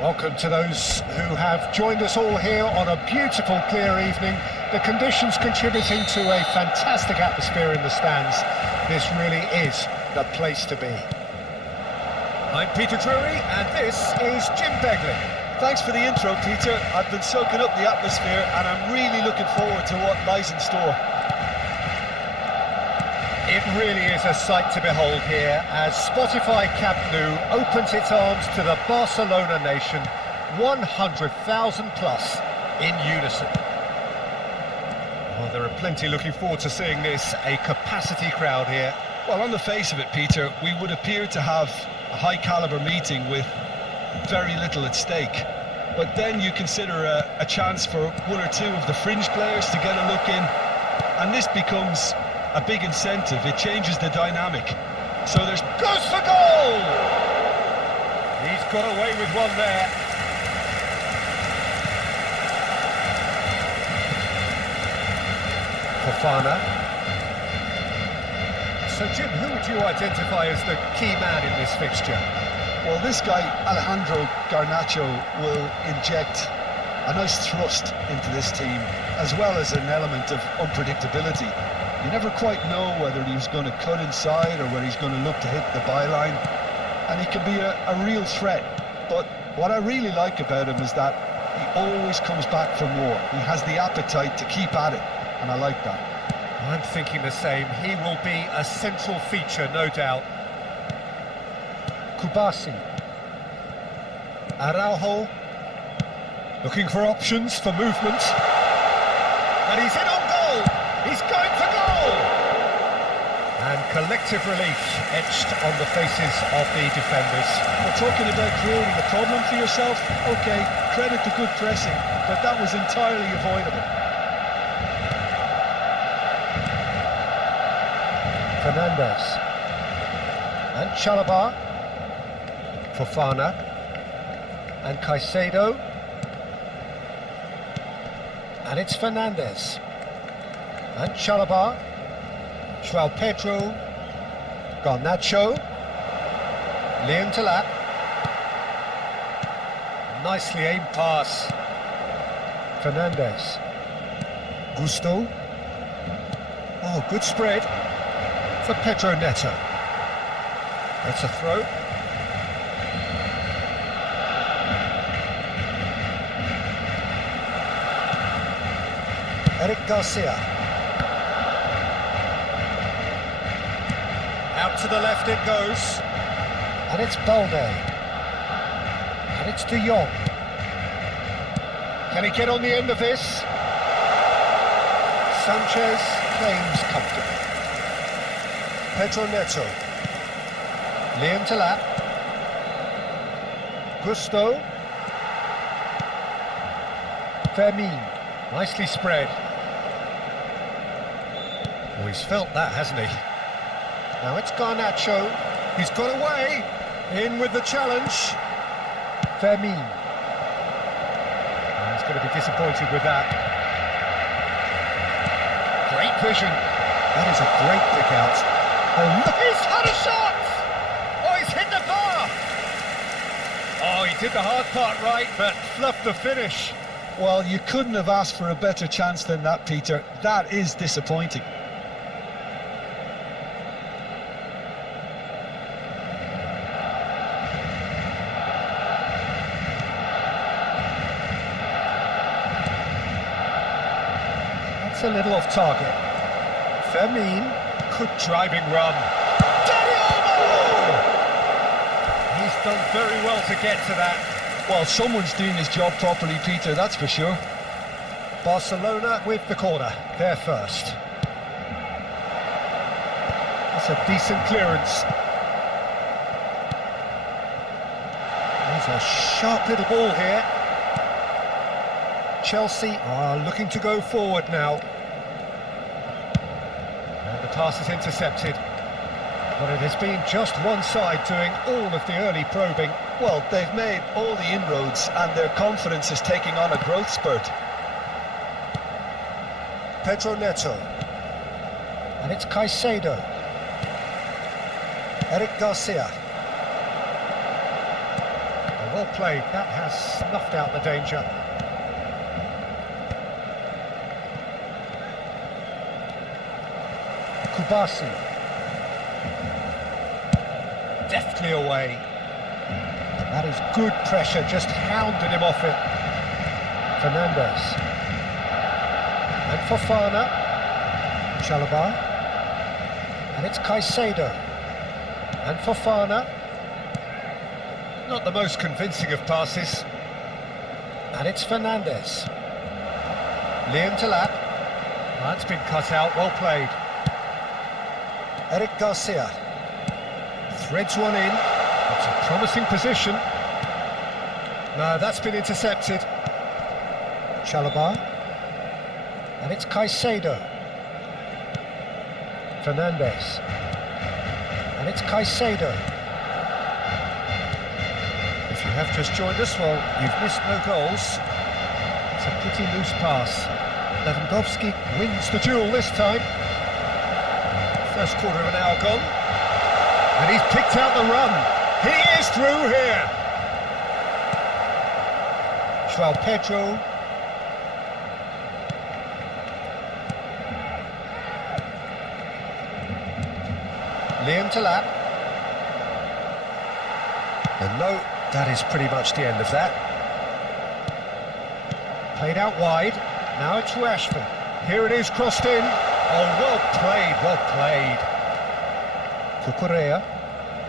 Welcome to those who have joined us all here on a beautiful, clear evening. The conditions contributing to a fantastic atmosphere in the stands. This really is the place to be. I'm Peter Drury, and this is Jim Begley. Thanks for the intro, Peter. I've been soaking up the atmosphere, and I'm really looking forward to what lies in store. It really is a sight to behold here as Spotify Camp Nou opens its arms to the Barcelona nation, 100,000 plus in unison. Well, there are plenty looking forward to seeing this, a capacity crowd here. Well, on the face of it, Peter, we would appear to have a high-caliber meeting with very little at stake. But then you consider a chance for one or two of the fringe players to get a look in, and this becomes a big incentive. It changes the dynamic. So there's... Goes for goal! He's got away with one there. Fofana. So Jim, who would you identify as the key man in this fixture? Well, this guy, Alejandro Garnacho, will inject a nice thrust into this team, as well as an element of unpredictability. You never quite know whether he's going to cut inside or whether he's going to look to hit the byline, and he can be a real threat. But what I really like about him is that he always comes back for more. He has the appetite to keep at it, and I like that. I'm thinking the same. He will be a central feature, no doubt. Kubasi. Araujo. Looking for options for movement. And he's in on goal! He's going for goal! And collective relief etched on the faces of the defenders. We're talking about creating a problem for yourself. OK, credit to good pressing, but that was entirely avoidable. Fernandez. And Chalobah. Fofana. And Caicedo. And it's Fernandez. And Chalobah, João Pedro, Garnacho, Liam Talat. Nicely aimed pass. Fernandez. Gusto. Oh, good spread for Pedro Neto. That's a throw. Eric Garcia. Out to the left it goes. And it's Balde. And it's De Jong. Can he get on the end of this? Sanchez claims comfortably. Pedro Neto. Liam Talat. Gusto. Fermin. Nicely spread. Oh, he's felt that, hasn't he? Now it's Garnacho. He's got away. In with the challenge. Fermin. Oh, he's going to be disappointed with that. Great vision. That is a great pick out. Oh, look, he's had a shot! Oh, he's hit the bar! Oh, he did the hard part right, but fluffed the finish. Well, you couldn't have asked for a better chance than that, Peter. That is disappointing. That's a little off target. Fermin, good driving run. Dani Olmo! He's done very well to get to that. Well, someone's doing his job properly, Peter, that's for sure. Barcelona with the corner, they're first. That's a decent clearance. There's a sharp little ball here. Chelsea are looking to go forward now. And the pass is intercepted. But it has been just one side doing all of the early probing. Well, they've made all the inroads and their confidence is taking on a growth spurt. Pedro Neto. And it's Caicedo. Eric Garcia. Well played, that has snuffed out the danger. Kubasi. Deftly away. That is good pressure, just hounded him off it. Fernandes. And Fofana. Chalobah. And it's Caicedo. And Fofana. Not the most convincing of passes. And it's Fernandes. Liam Delap. That's been cut out, well played. Eric Garcia. Threads one in. It's a promising position. No, that's been intercepted. Chalobah. And it's Caicedo. Fernandes. And it's Caicedo. If you have just joined us, well, you've missed no goals. It's a pretty loose pass. Lewandowski wins the duel this time. First quarter of an hour gone. And he's picked out the run. He is through here. João Pedro. Liam Delap. And no, that is pretty much the end of that. Played out wide. Now it's Rashford. Here it is, crossed in. Oh, well played, well played. Cucurella.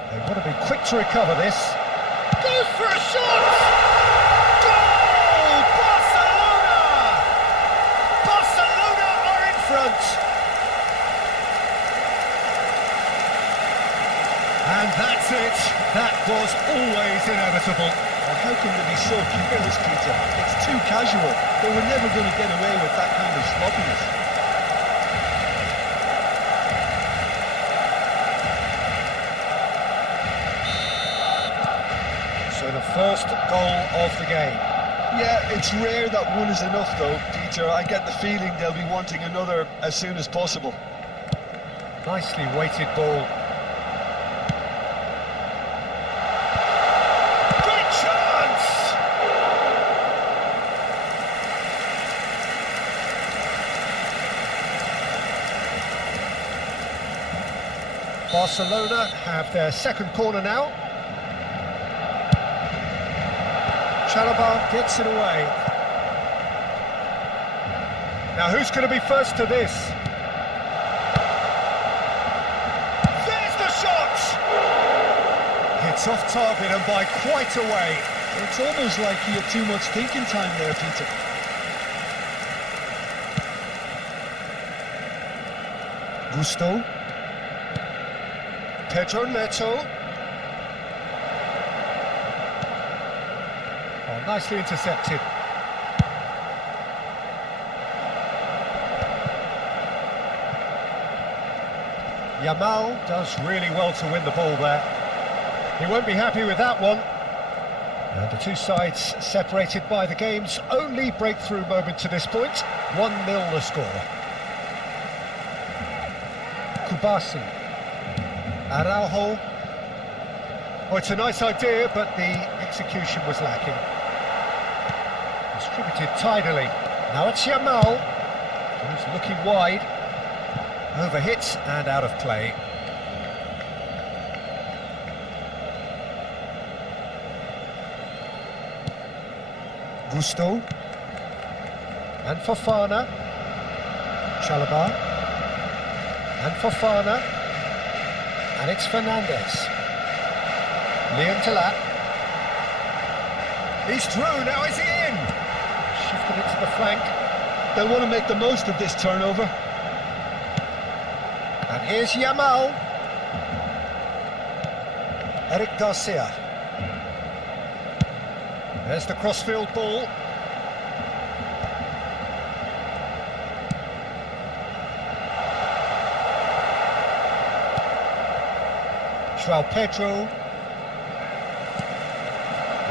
They want to be quick to recover this. Goes for a shot! Goal! Barcelona! Barcelona are in front. And that's it. That was always inevitable. Well, how can they be so careless, Peter? It's too casual. They were never going to get away with that kind of sloppiness. So the first goal of the game. Yeah, it's rare that one is enough though, Peter. I get the feeling they'll be wanting another as soon as possible. Nicely weighted ball. Great chance! Barcelona have their second corner now. Chalobah gets it away. Now who's going to be first to this? There's the shot! It's off target and by quite a way. It's almost like he had too much thinking time there, Peter. Gusto. Pedro Neto. Oh, nicely intercepted. Yamal does really well to win the ball there. He won't be happy with that one. And the two sides separated by the game's only breakthrough moment to this point. 1-0 the score. Kubasi. Araujo. Oh, it's a nice idea, but the execution was lacking. Distributed tidily. Now it's Yamal. He's looking wide. Overhit and out of play. Gusto. And Fofana. Chalobah. And Fofana. And it's Fernandes. Liam Delap. He's through, now is he in? Shifted it to the flank. They'll want to make the most of this turnover. And here's Yamal. Eric Garcia. There's the crossfield ball. João Pedro.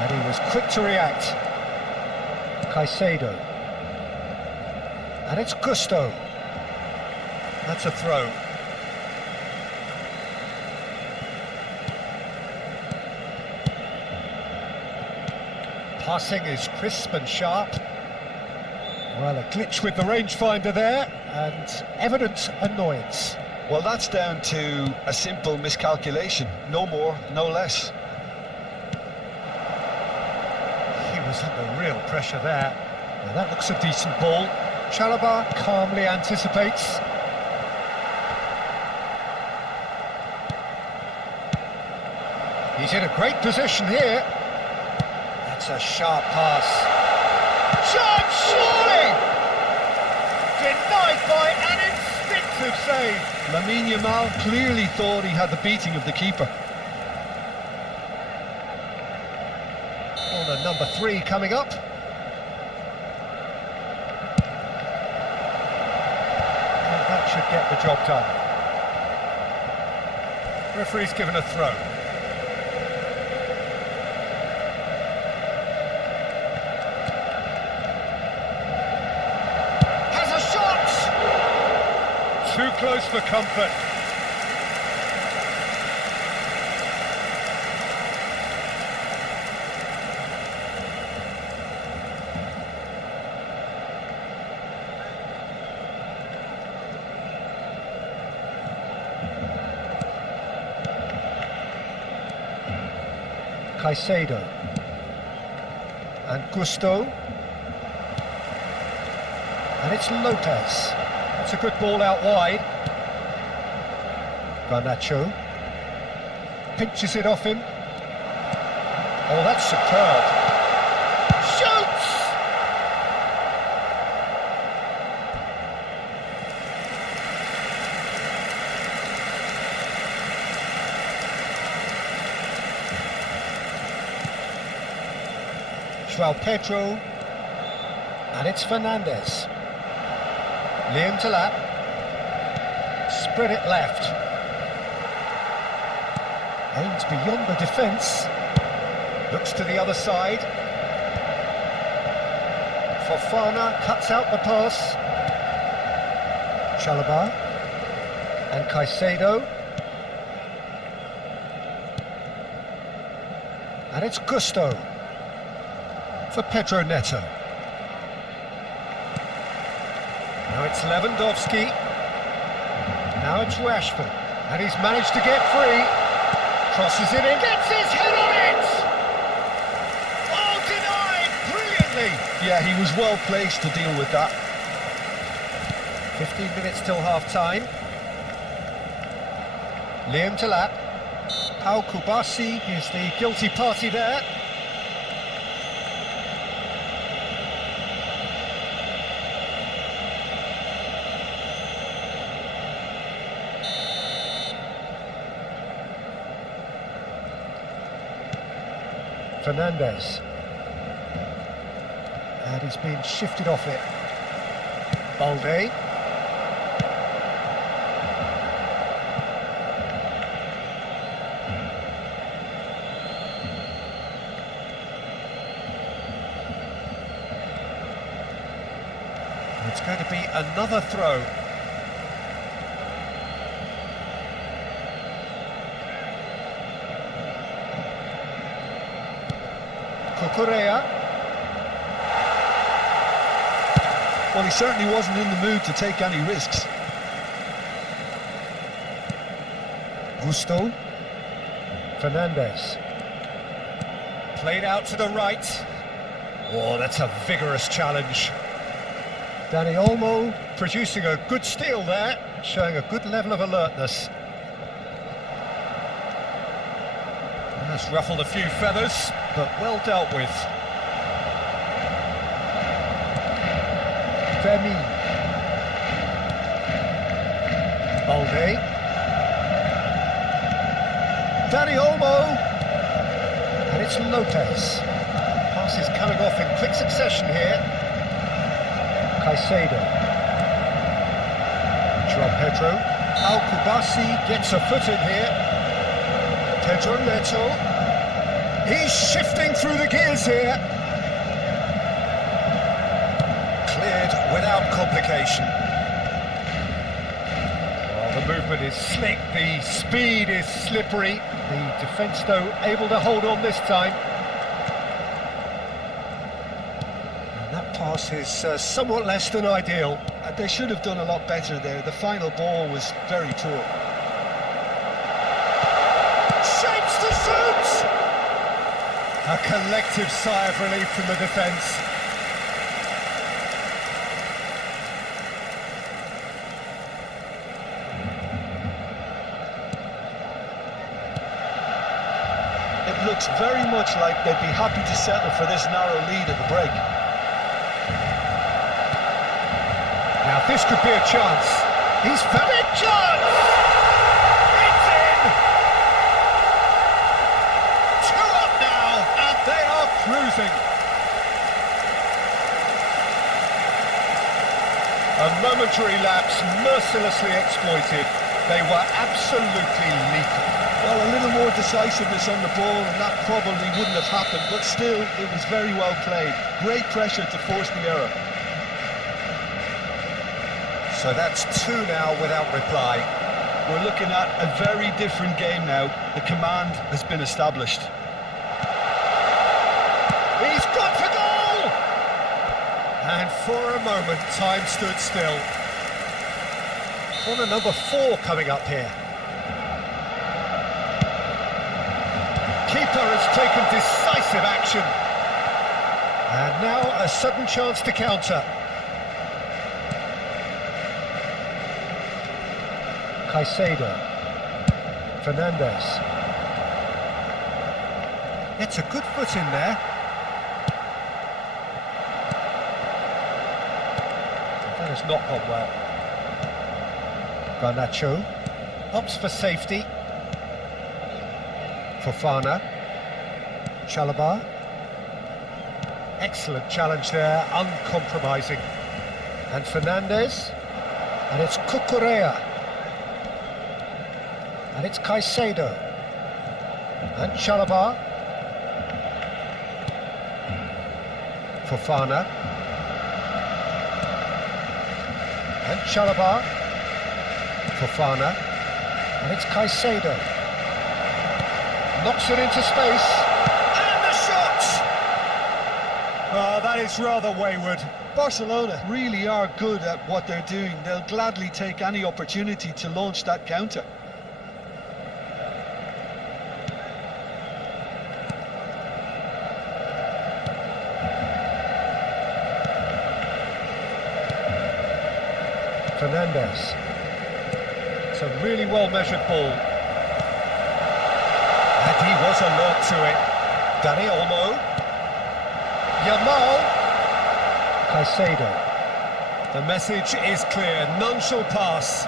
And he was quick to react. Caicedo. And it's Gusto. That's a throw. Passing is crisp and sharp. Well, a glitch with the rangefinder there, and evident annoyance. Well, that's down to a simple miscalculation. No more, no less. He was under real pressure there. Now that looks a decent ball. Chalobah calmly anticipates. He's in a great position here. That's a sharp pass. Shot, surely! Denied by an instinctive save. Lamine Yamal clearly thought he had the beating of the keeper. Corner number 3 coming up. And that should get the job done. Referee's given a throw. Too close for comfort. Caicedo and Gusto, and it's Lopez. It's a good ball out wide. Garnacho pinches it off him. Oh, that's superb. Shoots! João Pedro, and it's Fernandes. Liam Delap, spread it left. Aims beyond the defence. Looks to the other side. Fofana cuts out the pass. Chalobah and Caicedo. And it's Gusto for Pedro Neto. Now it's Lewandowski. Now it's Rashford. And he's managed to get free. Crosses it in. Gets his head on it! Oh, denied brilliantly! Yeah, he was well placed to deal with that. 15 minutes till half-time. Liam Delap. Pau Kubasi is the guilty party there. Fernandes, and he's been shifted off it. Balde, it's going to be another throw. Cucurella. Well, he certainly wasn't in the mood to take any risks. Gusto. Fernandes. Played out to the right. Oh, that's a vigorous challenge. Dani Olmo producing a good steal there, showing a good level of alertness. That's ruffled a few feathers, but well dealt with. Femi. Balde. Dani Olmo. And it's Lopez. Pass is coming off in quick succession here. Caicedo. João Pedro. Al Kubasi gets a foot in here. Pedro Neto. He's shifting through the gears here. Cleared without complication. Well, the movement is slick, the speed is slippery. The defence, though, able to hold on this time. pass is somewhat less than ideal. They should have done a lot better there. The final ball was very poor. Shapes to suit! A collective sigh of relief from the defence. It looks very much like they'd be happy to settle for this narrow lead at the break. Now this could be a chance. He's found a chance! It's in! 2 up now, and they are cruising. A momentary lapse mercilessly exploited. They were absolutely lethal. Well, a little more decisiveness on the ball and that probably wouldn't have happened, but still, it was very well played. Great pressure to force the error. So that's 2 now without reply. We're looking at a very different game now. The command has been established. He's gone for goal! And for a moment, time stood still. Corner number 4 coming up here. Keeper has taken decisive action. And now a sudden chance to counter. Caicedo. Fernandes. Gets a good foot in there. That has not gone well. Garnacho opts for safety. Fofana. Chalobah. Excellent challenge there, uncompromising. And Fernandes. And it's Cucurella. And it's Caicedo. And Chalobah. Fofana. And Chalobah. Fofana. And it's Caicedo. Knocks it into space. And the shot! Oh, that is rather wayward. Barcelona really are good at what they're doing. They'll gladly take any opportunity to launch that counter. Fernandes. It's a really well-measured ball. And he was alert to it. Dani Olmo. Yamal. Caicedo. The message is clear. None shall pass.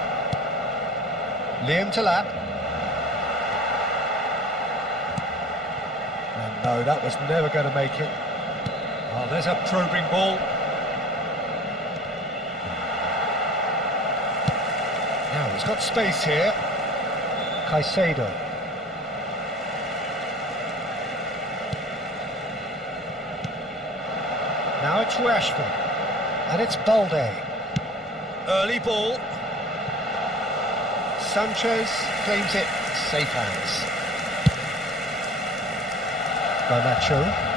Liam Delap. And no, that was never going to make it. Oh, there's a probing ball. Now he's got space here. Caicedo. Now it's Rashford. And it's Balde. Early ball. Sanchez claims it. Safe hands. Garnacho.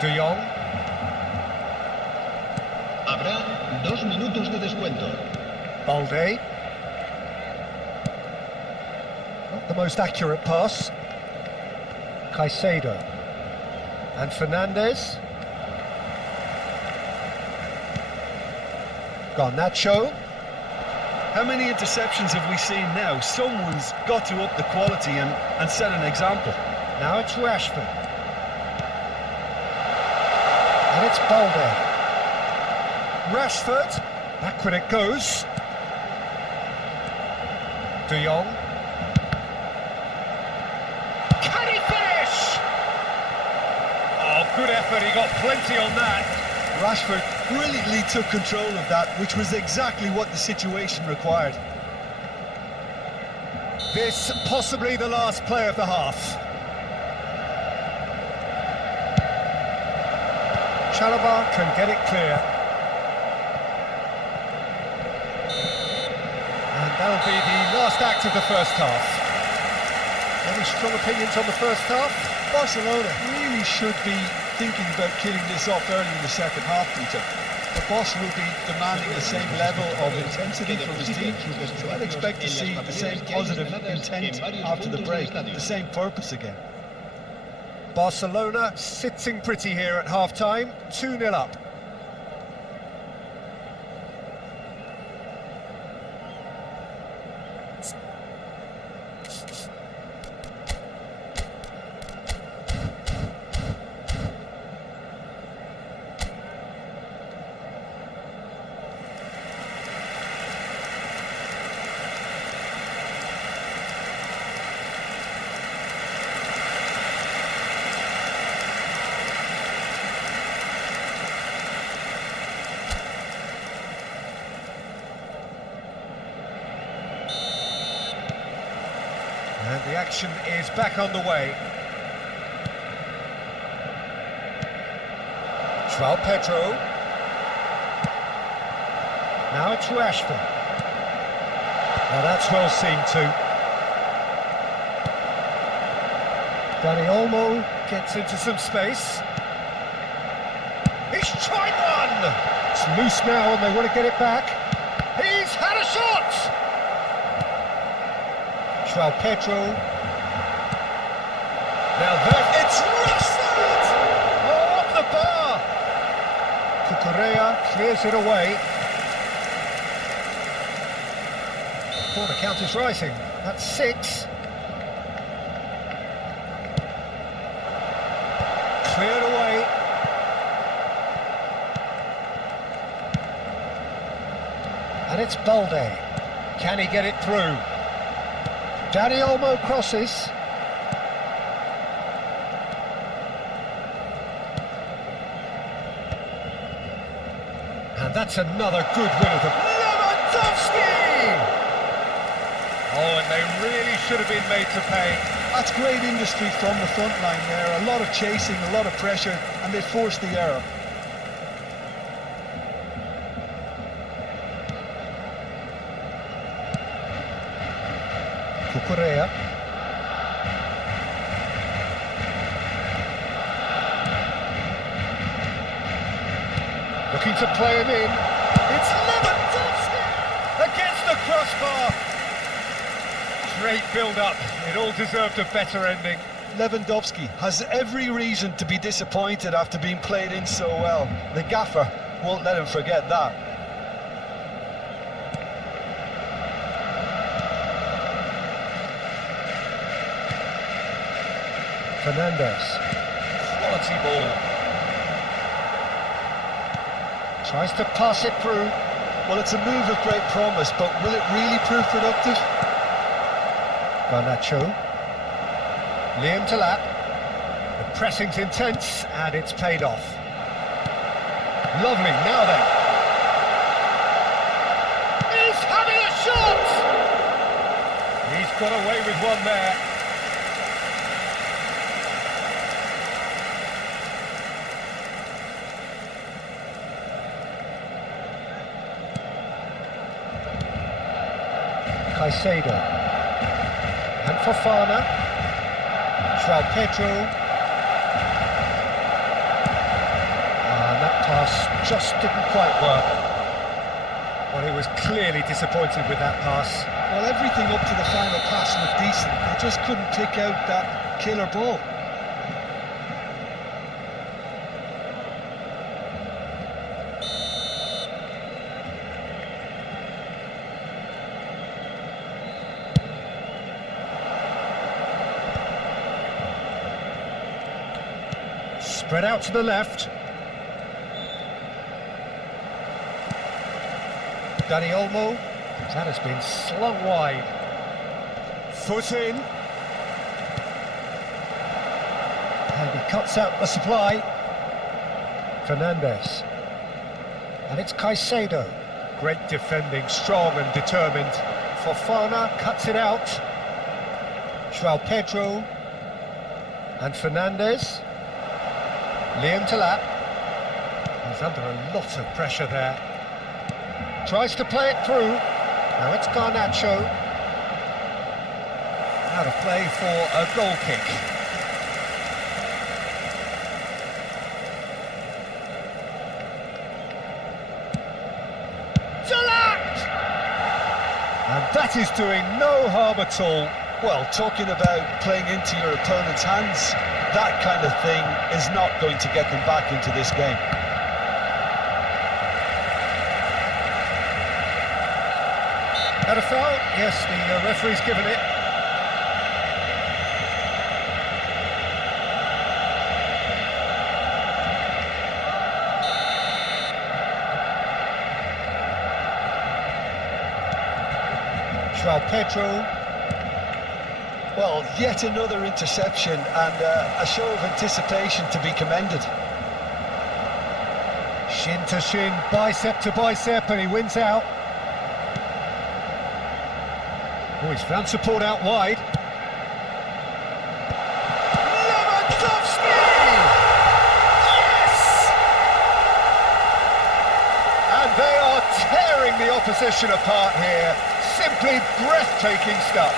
De Jong. Habrá 2 minutos de descuento. Balde. Not the most accurate pass. Caicedo. And Fernandes. Garnacho. How many interceptions have we seen now? Someone's got to up the quality and set an example. Now it's Rashford. And it's Balde. Rashford. Backward it goes. De Jong. Can he finish? Oh, good effort. He got plenty on that. Rashford brilliantly took control of that, which was exactly what the situation required. This possibly the last play of the half. Chalobah can get it clear. That'll be the last act of the first half. Any strong opinions on the first half? Barcelona really should be thinking about killing this off early in the second half, Peter. The boss will be demanding the same level of intensity from his team, so I'd expect to see the same positive intent after the break, the same purpose again. Barcelona sitting pretty here at half-time, 2-0 up. And the action is back on the way. João Pedro. Now it's Rashford. Now that's well seen too. Dani Olmo gets into some space. He's tried one! It's loose now and they want to get it back. He's had a shot! João Pedro. Now there, it's Rashford! Oh, off the bar! Cucurella clears it away. Corner count is rising. That's 6. Cleared away. And it's Balde. Can he get it through? Dani Olmo crosses. And that's another good win of the Lewandowski! Oh, and they really should have been made to pay. That's great industry from the front line there. A lot of chasing, a lot of pressure, and they forced the error. Cucurella. Looking to play him in. It's Lewandowski against the crossbar. Great build-up. It all deserved a better ending. Lewandowski has every reason to be disappointed after being played in so well. The gaffer won't let him forget that. Fernandes. Quality ball. Tries to pass it through. Well, it's a move of great promise, but will it really prove productive? Garnacho. Liam Delap. The pressing's intense and it's paid off. Lovely, now then. He's having a shot! He's got away with one there. Caicedo. And Fofana. João Pedro. And that pass just didn't quite work. Well, he was clearly disappointed with that pass. Well, everything up to the final pass looked decent. They just couldn't pick out that killer ball. Spread out to the left. Dani Olmo. That has been slung wide. Foot in. And he cuts out the supply. Fernandes. And it's Caicedo. Great defending, strong and determined. Fofana cuts it out. João Pedro. And Fernandes. Liam Delap. He's under a lot of pressure there. Tries to play it through. Now it's Garnacho. Out of play for a goal kick. And that is doing no harm at all. Well, talking about playing into your opponent's hands, that kind of thing is not going to get them back into this game. Had a foul? Yes, the referee's given it. Pedro. Well, yet another interception and a show of anticipation to be commended. Shin to shin, bicep to bicep, and he wins out. Oh, he's found support out wide. Lewandowski! Yes! And they are tearing the opposition apart here. Simply breathtaking stuff.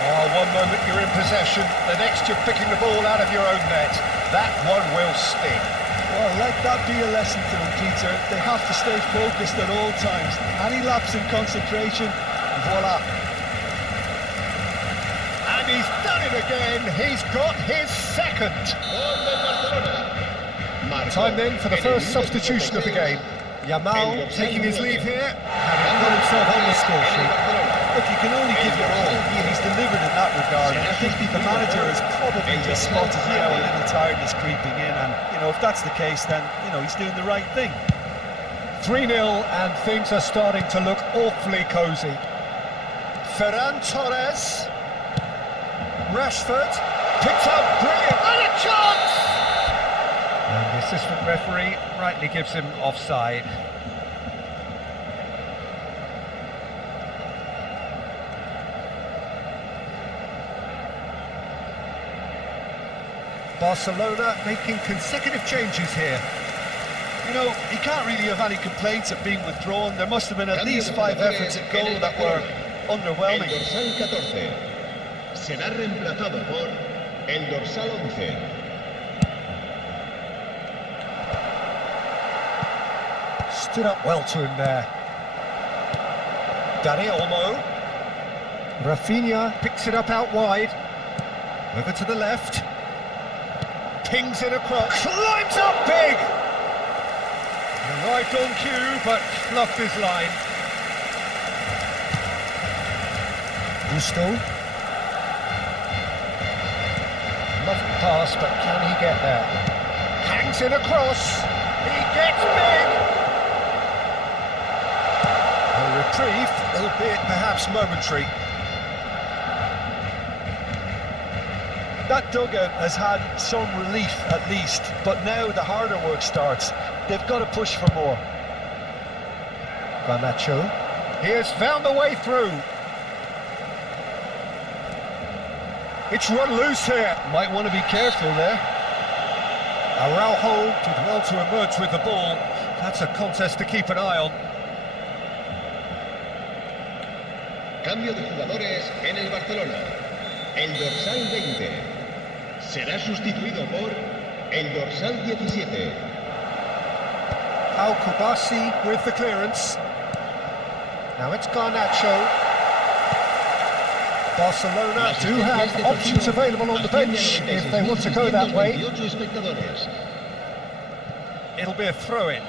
Oh, one moment you're in possession, the next you're picking the ball out of your own net. That one will sting. Well, let that be a lesson to them, Peter. They have to stay focused at all times. Any lapse in concentration, voila. And he's done it again. He's got his second. Time then for the first substitution of the game. Yamal taking his leave here, having got himself on the score sheet. Look, you can only give your all. He's delivered in that regard. I think the manager has probably just spotted now a little tiredness creeping in, and if that's the case, then he's doing the right thing. 3-0, and things are starting to look awfully cosy. Ferran Torres, Rashford, picked up, brilliant, and a chance! And the assistant referee rightly gives him offside. Barcelona making consecutive changes here. He can't really have any complaints at being withdrawn. There must have been at least 5 efforts at goal that were underwhelming. El dorsal 14 será reemplazado por el dorsal 11. Stood up well to him there. Dani Olmo. Rafinha picks it up out wide. Over to the left. Pings it across. Climbs up big! Right on cue, but fluffed his line. Gusto. Lovely pass, but can he get there? Hangs it across. He gets big! A reprieve, albeit perhaps momentary. That dugout has had some relief at least, but now the harder work starts. They've got to push for more. Garnacho. He has found the way through. It's run loose here. Might want to be careful there. Araujo did well to emerge with the ball. That's a contest to keep an eye on. Cambio de jugadores en el Barcelona. El dorsal 20 será sustituido por el dorsal 17. Al-Kubasi with the clearance. Now it's Garnacho. Barcelona do have options available on the bench if they want to go that way. It'll be a throw-in.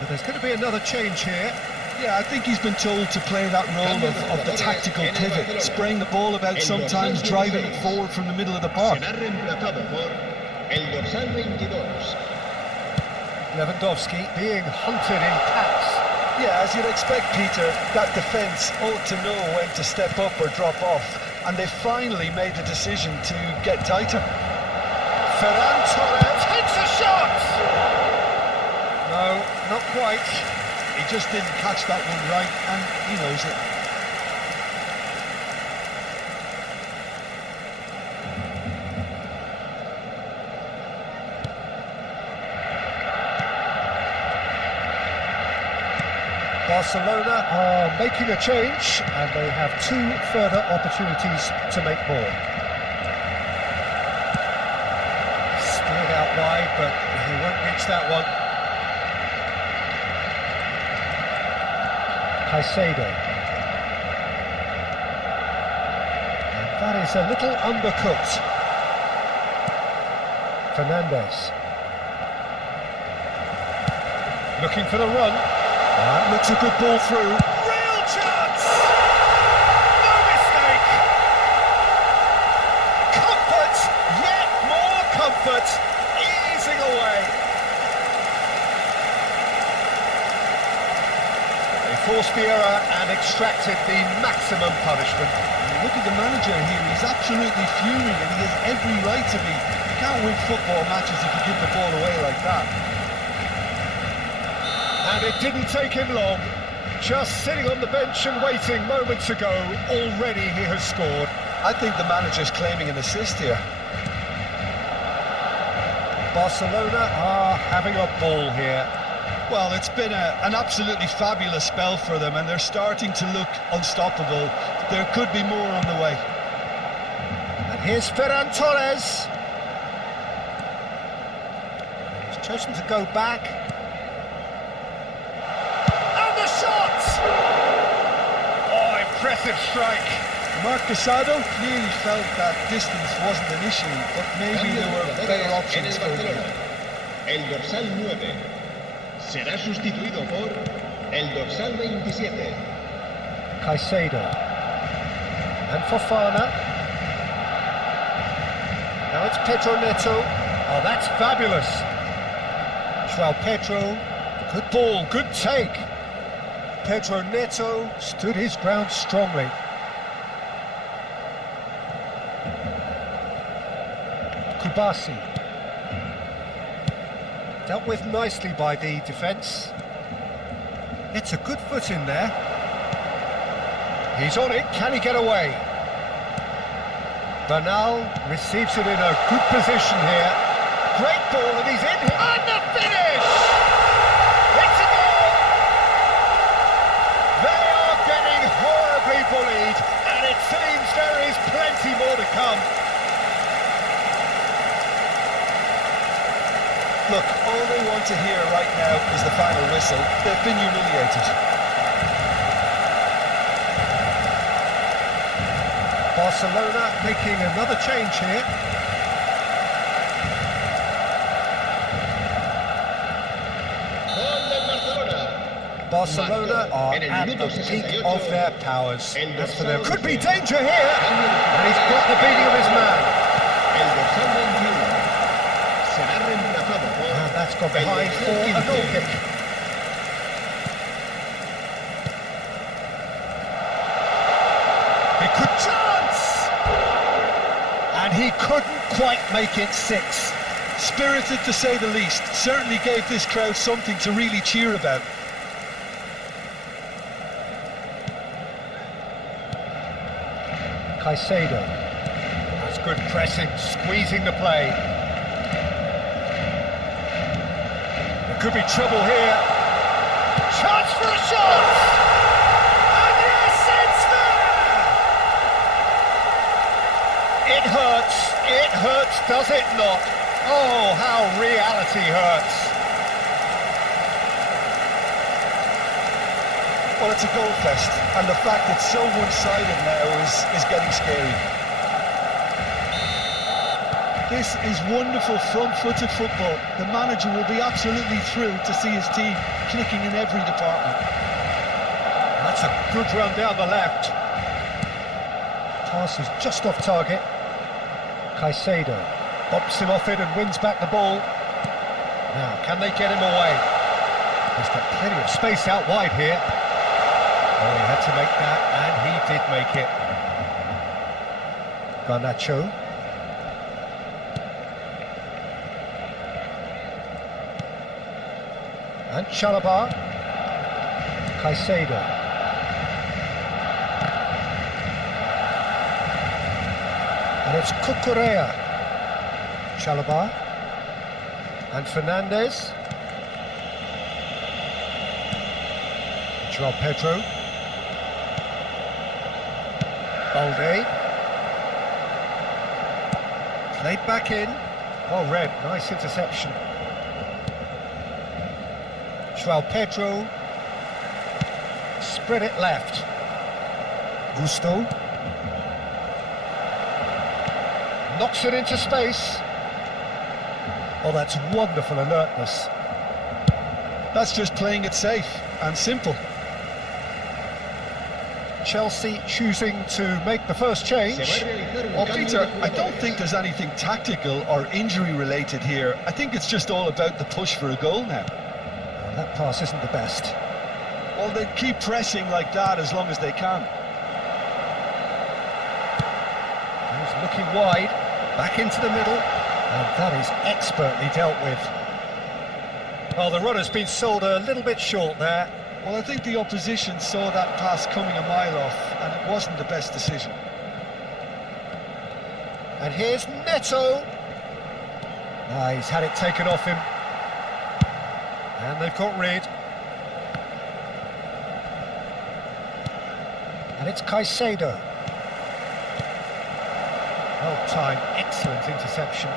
But there's going to be another change here. Yeah, I think he's been told to play that role of the tactical pivot, spraying the ball about sometimes, driving it forward from the middle of the park. Lewandowski being hunted in packs. Yeah, as you'd expect, Peter, that defence ought to know when to step up or drop off, and they finally made the decision to get tighter. Ferran Torres hits a shot! No, not quite. He just didn't catch that one right, and he knows it. Barcelona are making a change and they have 2 further opportunities to make more. Steered out wide, but he won't reach that one. Caicedo. And that is a little undercooked. Fernandes. Looking for the run. That looks a good ball through. Real chance! No mistake! Comfort, yet more comfort, easing away. They forced the error and extracted the maximum punishment. Look at the manager here, he's absolutely fuming and he has every right to be. You can't win football matches if you give the ball away like that. And it didn't take him long. Just sitting on the bench and waiting moments ago, already he has scored. I think the manager's claiming an assist here. Barcelona are having a ball here. Well, it's been an absolutely fabulous spell for them and they're starting to look unstoppable. There could be more on the way. And here's Ferran Torres. And he's chosen to go back. Impressive strike. Marc Casado clearly felt that distance wasn't an issue, but maybe there were better options for him. El dorsal 9 será sustituido por el dorsal 27. Caicedo. And Fofana. Now it's Pedro Neto. Oh, that's fabulous. João Pedro. Good ball, good take. Pedro Neto stood his ground strongly. Kubasi. Dealt with nicely by the defence. It's a good foot in there. He's on it, can he get away? Bernal receives it in a good position here. Great ball and he's in here. And the finish! It's a goal! They are getting horribly bullied, and it seems there is plenty more to come. Look, all they want to hear right now is the final whistle. They've been humiliated. Barcelona making another change here. Barcelona are at the peak of their powers. As for them, could be danger here, and he's got the beating of his man. And that's gone behind for a goal kick. He could chance, and he couldn't quite make it 6. Spirited to say the least. Certainly gave this crowd something to really cheer about. Caicedo. That's good pressing, squeezing the play. There could be trouble here. Chance for a shot! And yes, it's there! It hurts, does it not? Oh, how reality hurts. Well, it's a goal fest, and the fact it's so one-sided now is getting scary. This is wonderful front-footed football. The manager will be absolutely thrilled to see his team clicking in every department. That's a good run down the left. Pass is just off target. Caicedo bops him off it and wins back the ball. Now, can they get him away? He's got plenty of space out wide here. Oh, he had to make that, and he did make it. Garnacho. And Chalobah. Caicedo. And it's Cucurella. Chalobah. And Fernandes. João Pedro. Balde. Played back in. Oh, Red, nice interception. João Pedro. Spread it left. Gusto. Knocks it into space. Oh, that's wonderful alertness. That's just playing it safe and simple. Chelsea choosing to make the first change. Well, Peter, I don't think there's anything tactical or injury related here. I think it's just all about the push for a goal now. Well, that pass isn't the best. Well, they keep pressing like that as long as they can. He's looking wide, back into the middle, and that is expertly dealt with. Well, the runner's been sold a little bit short there. Well, I think the opposition saw that pass coming a mile off, and it wasn't the best decision. And here's Neto. He's had it taken off him. And they've got rid. And it's Caicedo. Well timed, excellent interception.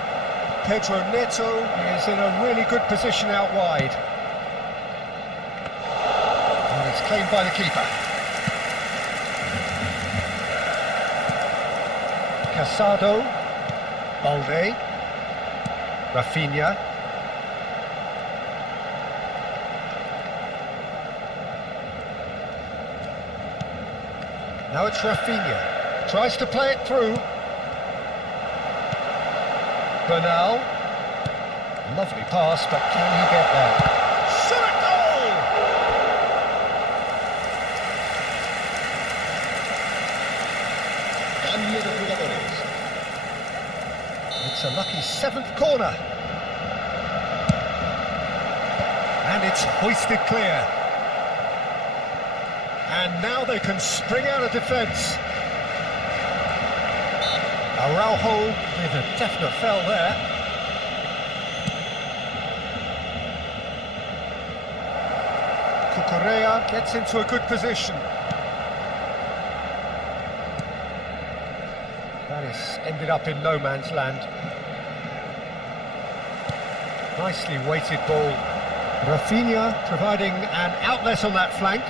Pedro Neto is in a really good position out wide. And it's claimed by the keeper. Casado. Balde. Rafinha. Now it's Rafinha. Tries to play it through. Bernal. Lovely pass, but can he get there? Shot a goal! Cambio de jugadores. It's a lucky seventh corner. And it's hoisted clear. And now they can spring out of defence. Araujo with a definite foul there. Cucurella gets into a good position. That is ended up in no man's land. Nicely weighted ball. Rafinha providing an outlet on that flank.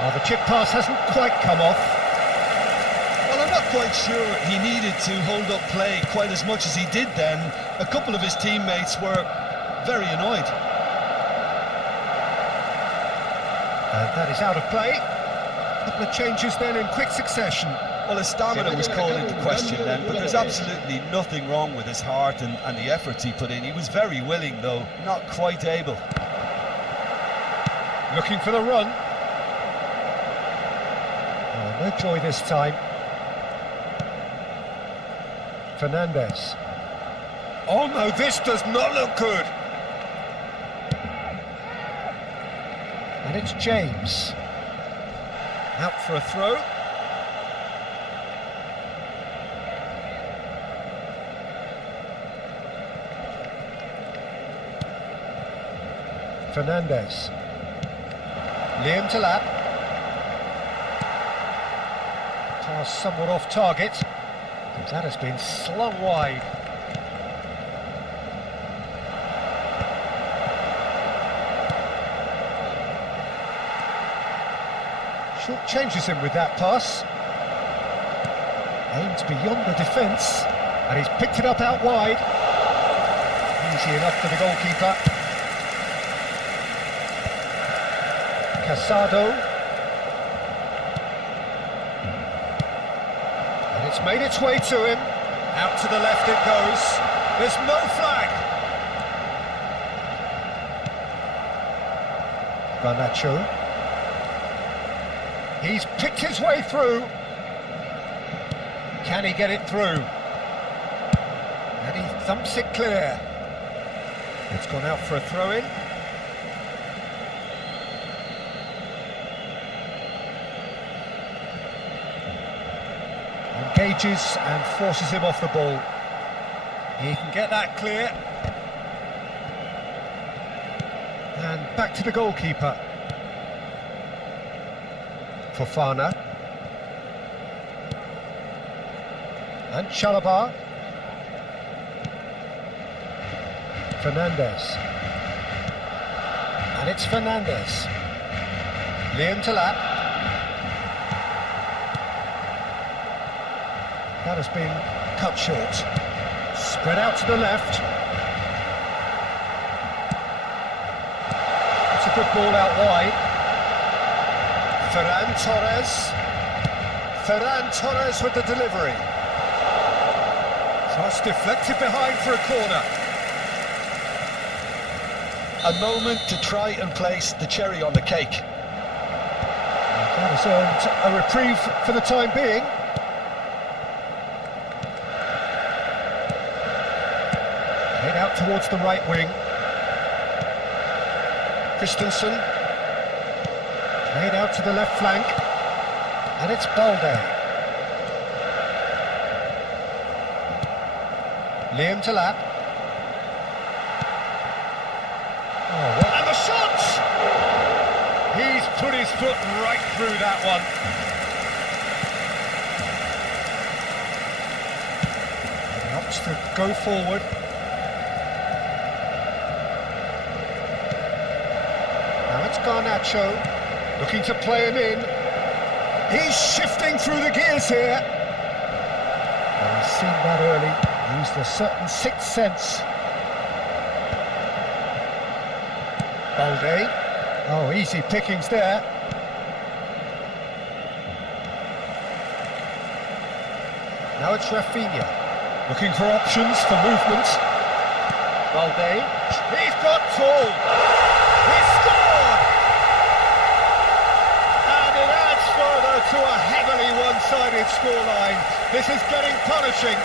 Well, the chip pass hasn't quite come off. Well, I'm not quite sure he needed to hold up play quite as much as he did then. A couple of his teammates were very annoyed. And that is out of play. A couple of changes then in quick succession. Well, his stamina was called into question then, but there's absolutely nothing wrong with his heart and the efforts he put in. He was very willing, though, not quite able. Looking for the run. Oh, no joy this time. Fernandes. Oh no, this does not look good. And it's James. Out for a throw. Fernandes. Liam Delap. Pass somewhat off target. And that has been slung wide. Short changes him with that pass. Aimed beyond the defence. And he's picked it up out wide. Easy enough for the goalkeeper. Casado. And it's made its way to him. Out to the left it goes. There's no flag. Garnacho. He's picked his way through. Can he get it through? And he thumps it clear. It's gone out for a throw-in. Engages and forces him off the ball. He can get that clear. And back to the goalkeeper. Fofana. And Chalobah. Fernandes. And it's Fernandes. Liam Delap. That has been cut short. Spread out to the left. It's a good ball out wide. Ferran Torres. Ferran Torres with the delivery. So it's deflected behind for a corner. A moment to try and place the cherry on the cake. That has earned a reprieve for the time being. Head out towards the right wing. Christensen. Played out to the left flank. And it's Balde. Liam Delap. And the shot! He's put his foot right through that one. He opts to go forward. Now it's Garnacho, looking to play him in. He's shifting through the gears here. Well, he's seen that early, used a certain sixth sense. Balde. Oh, easy pickings there. Now it's Rafinha, looking for options for movement. Balde. He's got tall. He scored! And it adds further to a heavily one-sided scoreline. This is getting punishing.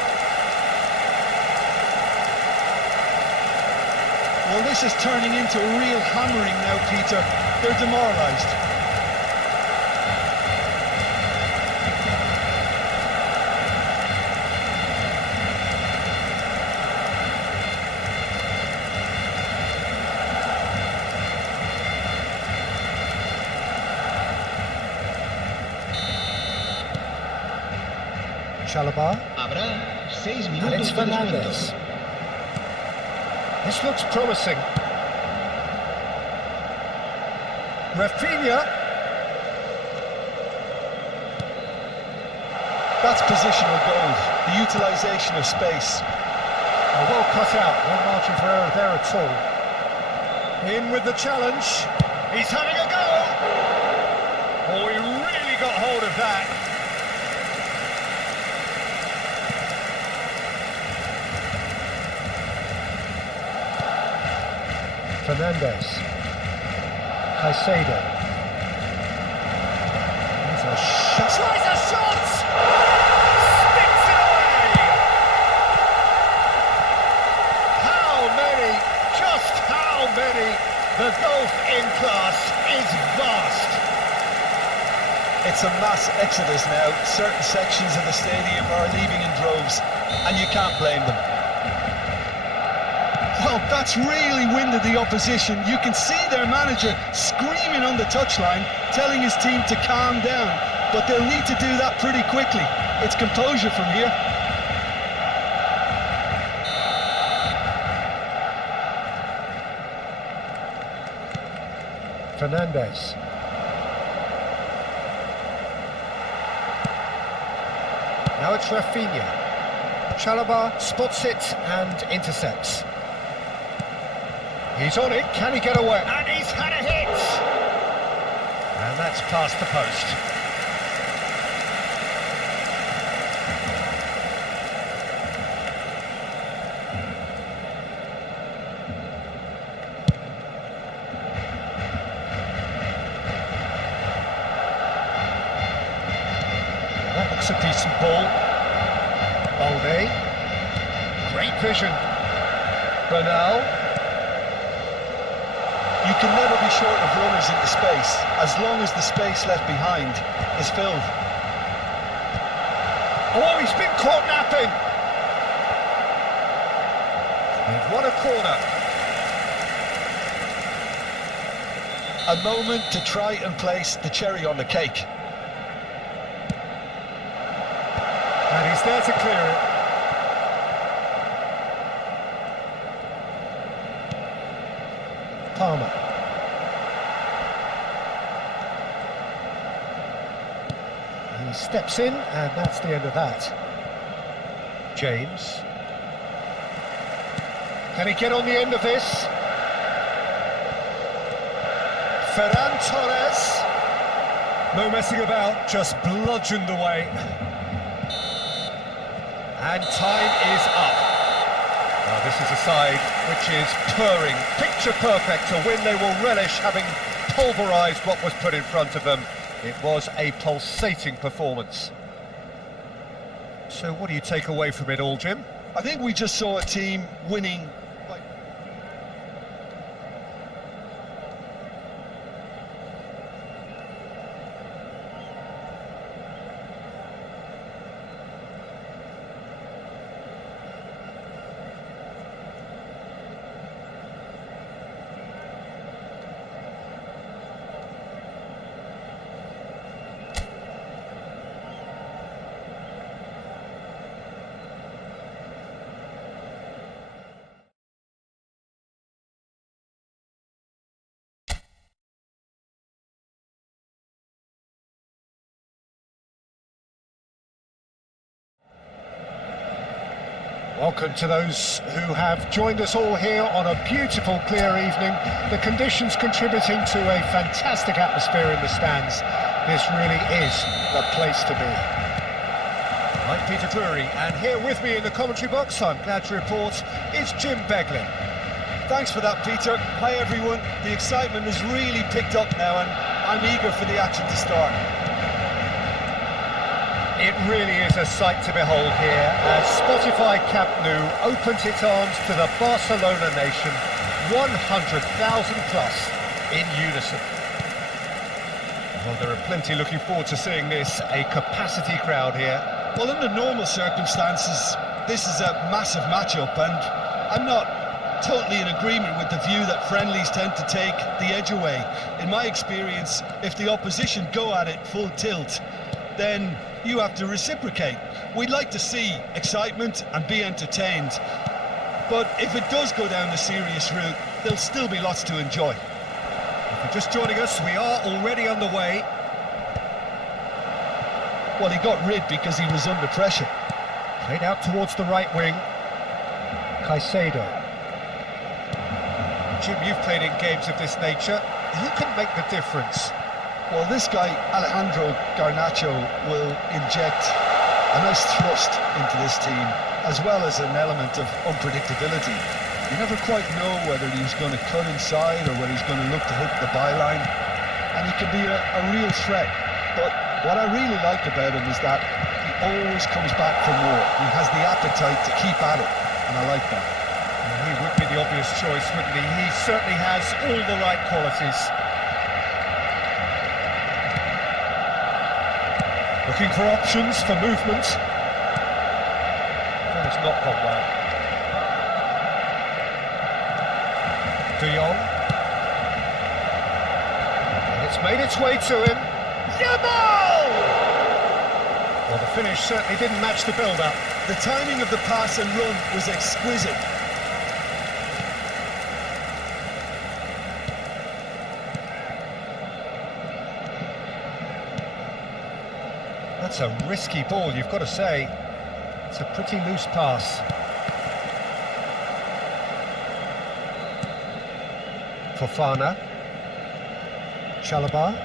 Well, this is turning into a real hammering now, Peter. They're demoralised. Chalobah. Habrá 6 And it's minutos de Fernandes. descuento. This looks promising. Rafinha. That's positional goal, the utilisation of space. Oh, well cut out, no margin for error there at all. In with the challenge. He's having a go. Oh, he really got hold of that. Fernandes. Caicedo. There's a shot. Tries a shot! Sticks it away! How many? Just how many? The gulf in class is vast. It's a mass exodus now. Certain sections of the stadium are leaving in droves, and you can't blame them. Well, that's really winded the opposition. You can see their manager screaming on the touchline, telling his team to calm down, but they'll need to do that pretty quickly. It's composure from here. Fernandes. Now it's Rafinha. Chalobah spots it and intercepts. He's on it, can he get away? And he's had a hit! And that's past the post. Now that looks a decent ball. Balde. Great vision. Bernal. You can never be short of runners into space, as long as the space left behind is filled. Oh, he's been caught napping! They've won a corner. A moment to try and place the cherry on the cake. And he's there to clear it. Palmer. He steps in, and that's the end of that. James. Can he get on the end of this? Ferran Torres. No messing about, just bludgeoned away. And time is up. Now this is a side which is purring, picture perfect, a win they will relish, having pulverised what was put in front of them. It was a pulsating performance. So what do you take away from it all, Jim? I think we just saw a team winning. Welcome to those who have joined us all here on a beautiful, clear evening. The conditions contributing to a fantastic atmosphere in the stands. This really is the place to be. I'm Peter Drury, and here with me in the commentary box, I'm glad to report, is Jim Beglin. Thanks for that, Peter. Hi, everyone. The excitement has really picked up now, and I'm eager for the action to start. It really is a sight to behold here as Spotify Camp Nou opens its arms to the Barcelona nation, 100,000 plus in unison. Well, there are plenty looking forward to seeing this, a capacity crowd here. Well, under normal circumstances, this is a massive matchup, and I'm not totally in agreement with the view that friendlies tend to take the edge away. In my experience, if the opposition go at it full tilt, then you have to reciprocate. We'd like to see excitement and be entertained, but if it does go down the serious route, there'll still be lots to enjoy. If you're just joining us, we are already underway. Well, he got rid because he was under pressure. Played out towards the right wing. Caicedo. Jim, you've played in games of this nature. Who can make the difference? Well, this guy, Alejandro Garnacho, will inject a nice thrust into this team, as well as an element of unpredictability. You never quite know whether he's going to cut inside or whether he's going to look to hit the byline, and he can be a real threat. But what I really like about him is that he always comes back for more. He has the appetite to keep at it, and I like that. He would be the obvious choice, wouldn't he? He certainly has all the right qualities. Looking for options for movement. That has not gone well. De Jong. And it's made its way to him. Yamal! Well, the finish certainly didn't match the build-up. The timing of the pass and run was exquisite. That's a risky ball, you've got to say. It's a pretty loose pass. Fofana. Chalobah.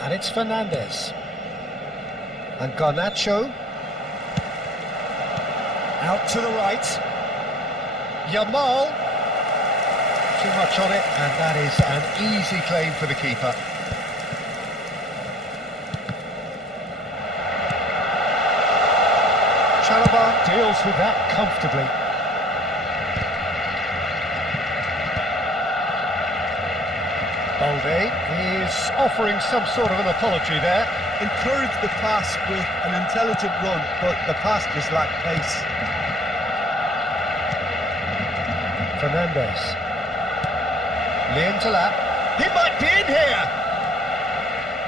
And it's Fernandes. And Garnacho. Out to the right. Yamal. Too much on it, and that is an easy claim for the keeper. Chalobah deals with that comfortably. Balde is offering some sort of an apology there. Encouraged the pass with an intelligent run, but the pass just lacked pace. Fernandes. Liam to lap. He might be in here.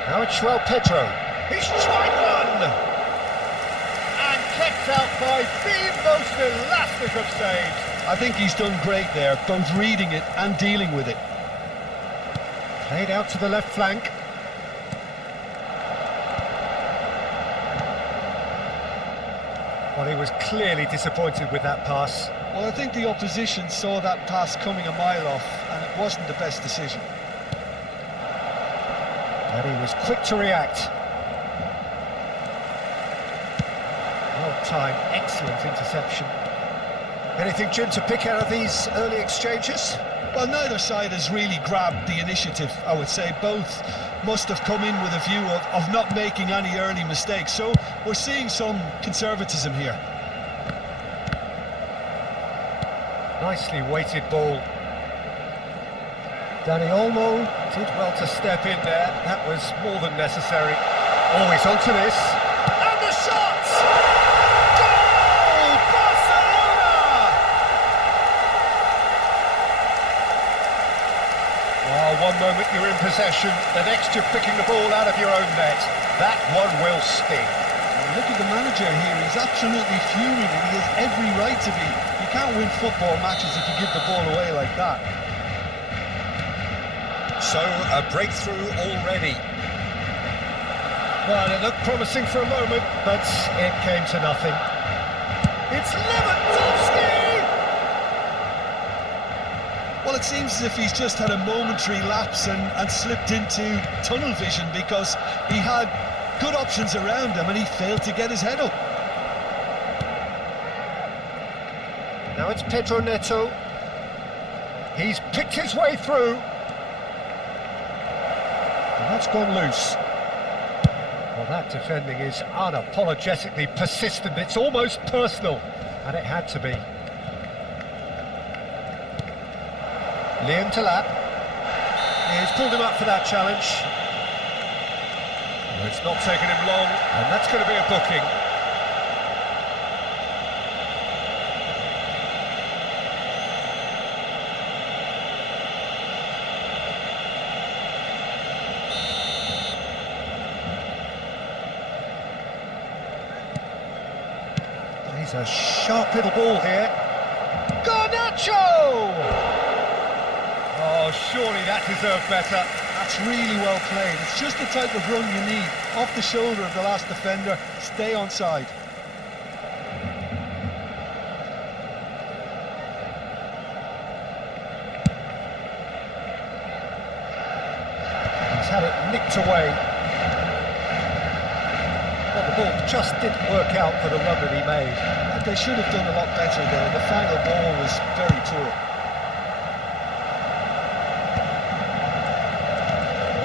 Now it's João Pedro. He's tried one! And kept out by the most elastic of saves. I think he's done great there, both reading it and dealing with it. Played out to the left flank. Well, he was clearly disappointed with that pass. Well, I think the opposition saw that pass coming a mile off, and it wasn't the best decision. And he was quick to react. Well timed, excellent interception. Anything, Jim, to pick out of these early exchanges? Well, neither side has really grabbed the initiative, I would say. Both must have come in with a view of not making any early mistakes. So we're seeing some conservatism here. Nicely weighted ball. Dani Olmo did well to step in there. That was more than necessary. Oh, he's onto this. And the shot! Goal! Barcelona! Oh, one moment you're in possession, the next you're picking the ball out of your own net. That one will sting. Look at the manager here, he's absolutely fuming and he has every right to be. You can't win football matches if you give the ball away like that. So, a breakthrough already. Well, it looked promising for a moment, but it came to nothing. It's Lewandowski! Well, it seems as if he's just had a momentary lapse and slipped into tunnel vision because he had good options around him and he failed to get his head up. Now it's Pedro Neto. He's picked his way through. And that's gone loose. Well, that defending is unapologetically persistent. It's almost personal. And it had to be. Liam Talat. He's pulled him up for that challenge. Well, it's not taken him long, and that's going to be a booking. He's a sharp little ball here. Garnacho! Oh, surely that deserved better. That's really well played. It's just the type of run you need. Off the shoulder of the last defender, stay onside. He's had it nicked away. Well, the ball just didn't work out for the run that he made. And they should have done a lot better there. The final ball was very poor.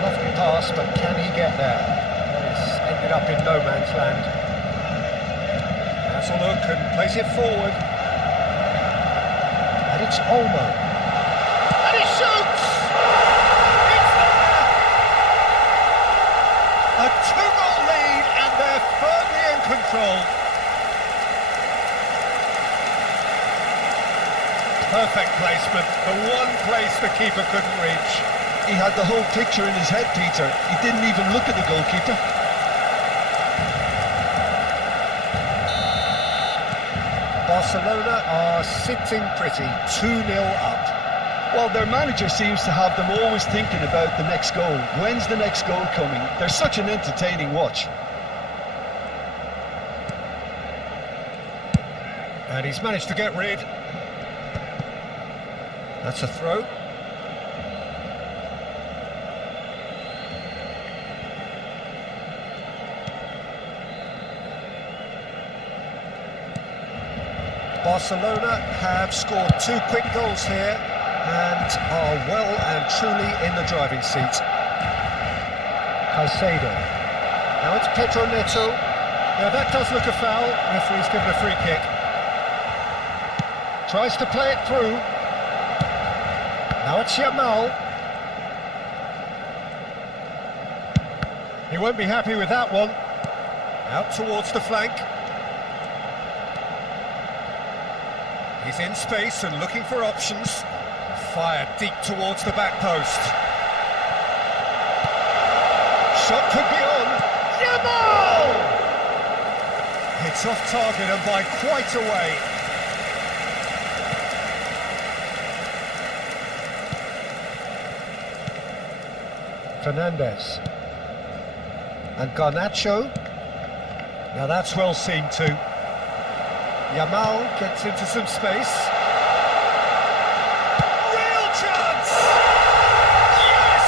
Lovely pass, but can he get there? It's ended up in no man's land. Has a look and plays it forward. And it's Olmo. And he shoots! It's there! A 2-goal lead, and they're firmly in control. Perfect placement, the one place the keeper couldn't reach. He had the whole picture in his head, Peter. He didn't even look at the goalkeeper. Barcelona are sitting pretty, 2-0 up. Well, their manager seems to have them always thinking about the next goal. When's the next goal coming? They're such an entertaining watch. And he's managed to get rid. That's a throw. Barcelona have scored 2 quick goals here and are well and truly in the driving seat. Caicedo. Now it's Pedro Neto. Now that does look a foul. Referee's given a free kick. Tries to play it through. Now it's Yamal. He won't be happy with that one. Out towards the flank. He's in space and looking for options. Fired deep towards the back post. shot could be on. Yamal! It's off target and by quite a way. Fernandez. And Garnacho. Now that's well seen too. Yamal gets into some space. Real chance! Yes!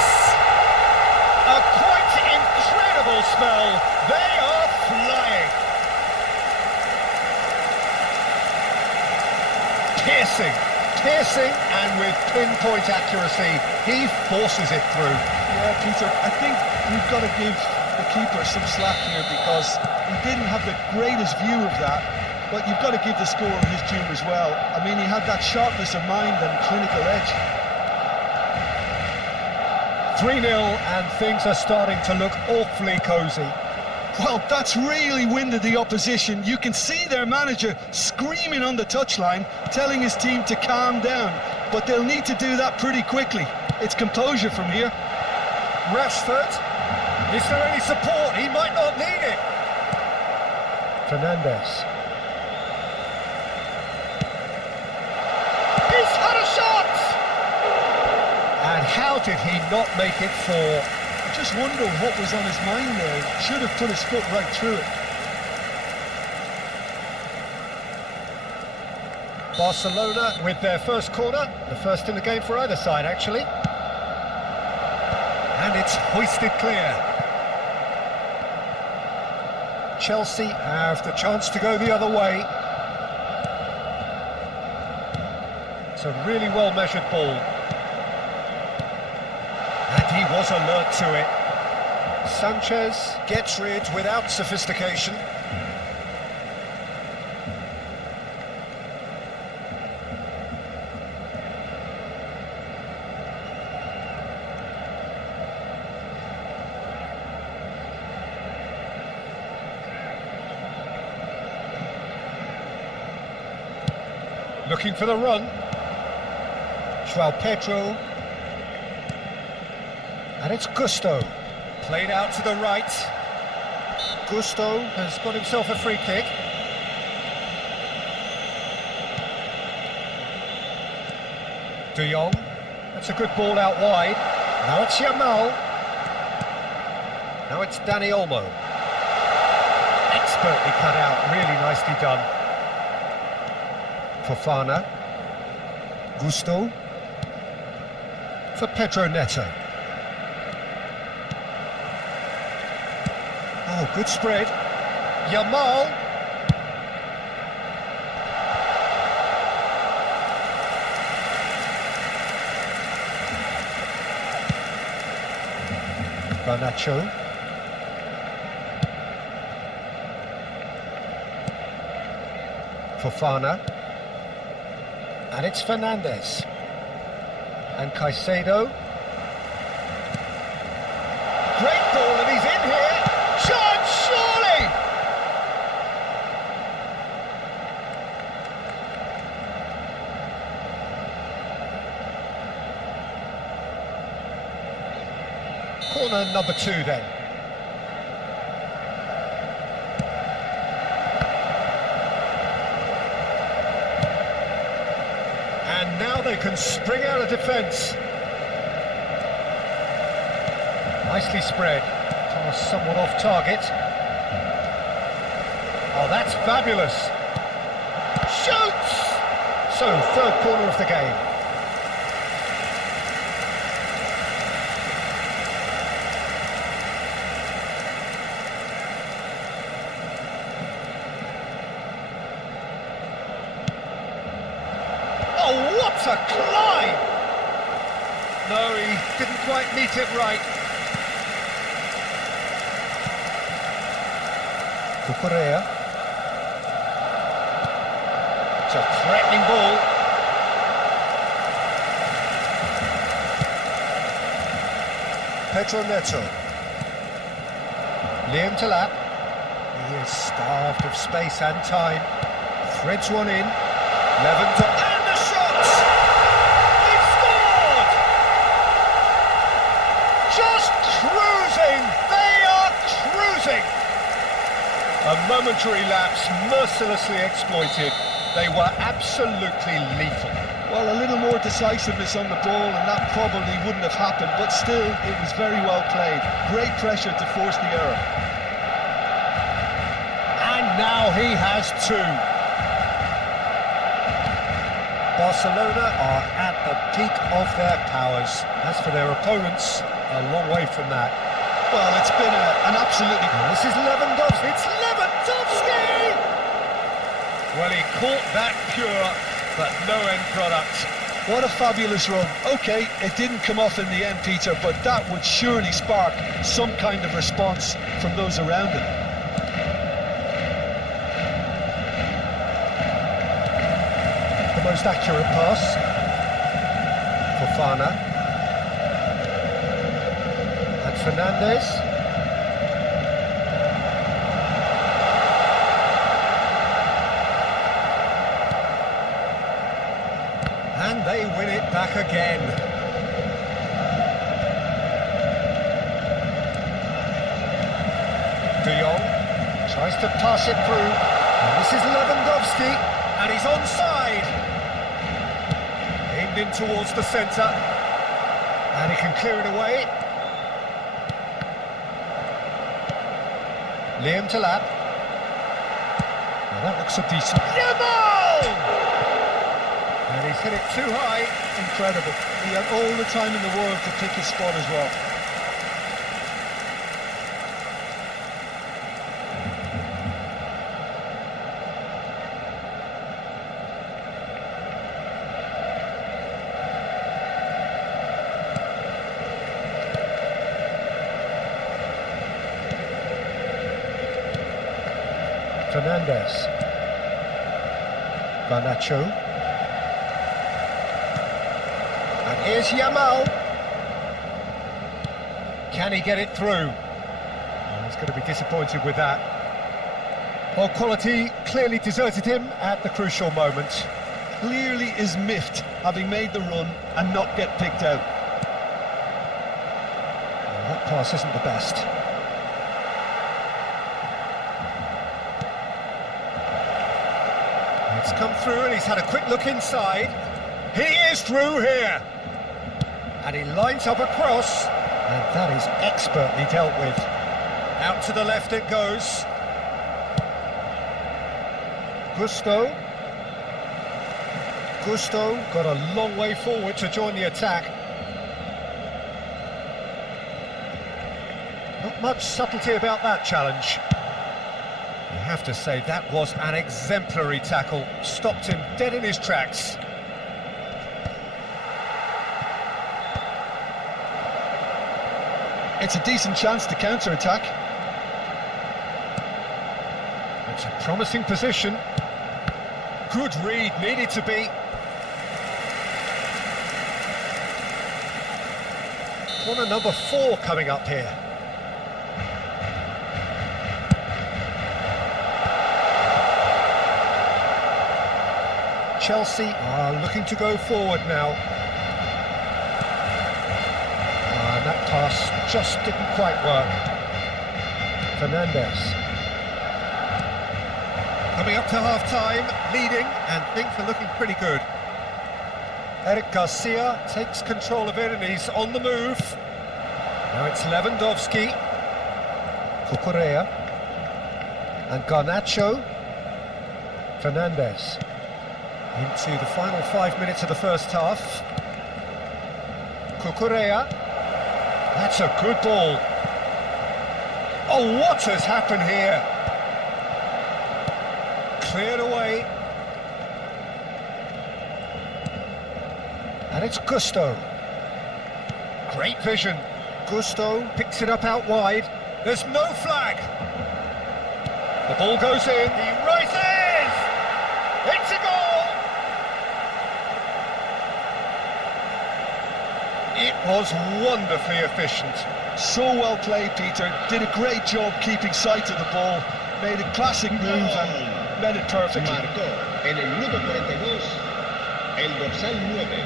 A quite incredible spell. They are flying. Piercing, and with pinpoint accuracy, he forces it through. Yeah, Peter, I think we've got to give the keeper some slack here because he didn't have the greatest view of that, but you've got to give the scorer his due as well. I mean, he had that sharpness of mind and clinical edge. 3-0 and things are starting to look awfully cosy. Well, that's really winded the opposition. You can see their manager screaming on the touchline, telling his team to calm down, but they'll need to do that pretty quickly. It's composure from here. Rashford, is there any support? He might not need it. Fernandez. He's had a shot! And how did he not make it four? I just wonder what was on his mind there. He should have put his foot right through it. Barcelona with their first corner, the first in the game for either side actually. And it's hoisted clear. Chelsea have the chance to go the other way. It's a really well measured ball. And he was alert to it. Sanchez gets rid without sophistication. Looking for the run. Joao Pedro. And it's Gusto. Played out to the right. Gusto has got himself a free kick. De Jong. That's a good ball out wide. Now it's Yamal. Now it's Dani Olmo. Expertly cut out, really nicely done. Fofana. Gusto. For Pedro Neto. Oh, good spread. Yamal. Garnacho. Fofana. And it's Fernandez. And Caicedo. Great ball, and he's in here. Chance, surely! Corner number 2 then. And now they can spring out of defence. Nicely spread. Somewhat off target. Oh, that's fabulous. Shoots! So, third corner of the game. Oh, what a climb! No, he didn't quite meet it right. Cucurella. It's a threatening ball. Pedro Neto. Liam Delap. He is starved of space and time. Threads one in. Levin and the shot! They've scored! Just cruising. They A momentary lapse, mercilessly exploited. They were absolutely lethal. Well, a little more decisiveness on the ball and that probably wouldn't have happened, but still, it was very well played. Great pressure to force the error. And now he has two. Barcelona are at the peak of their powers. As for their opponents, a long way from that. Well, it's been an absolutely... This is Lewandowski. It's Lewandowski! Well, he caught that pure, but no end product. What a fabulous run. OK, it didn't come off in the end, Peter, but that would surely spark some kind of response from those around him. The most accurate pass for Fana. And Fernandez. And they win it back again. De Jong tries to pass it through. And this is Lewandowski, and he's onside. Aimed in towards the centre, and he can clear it away. Liam Talab. Now that looks a decent... Yamal! And he's hit it too high. Incredible. He had all the time in the world to pick his spot as well. Fernandez. Garnacho. And here's Yamal. Can he get it through? Oh, he's going to be disappointed with that. Well, quality clearly deserted him at the crucial moment. Clearly is miffed, having made the run and not get picked out. Well, that pass isn't the best. It's come through and he's had a quick look inside. He is through here. And he lines up a cross. And that is expertly dealt with. Out to the left it goes. Gusto got a long way forward to join the attack. Not much subtlety about that challenge. You have to say that was an exemplary tackle. Stopped him dead in his tracks. It's a decent chance to counter-attack. It's a promising position. Good read, needed to be. Corner number 4 coming up here. Chelsea are looking to go forward now. And that pass just didn't quite work. Fernandez. Coming up to half-time, leading, and things are looking pretty good. Eric Garcia takes control of it and he's on the move. Now it's Lewandowski, Cucurella, and Garnacho. Fernandez. Into the final 5 minutes of the first half. Cucurella. That's a good ball. Oh, what has happened here? Cleared away. And it's Gusto. Great vision. Gusto picks it up out wide. There's no flag. The ball goes in. He rises! It's a goal! It was wonderfully efficient. So well played, Peter. Did a great job keeping sight of the ball. Made a classic move and made it perfectly. Marcó en el minuto 42 el dorsal 9.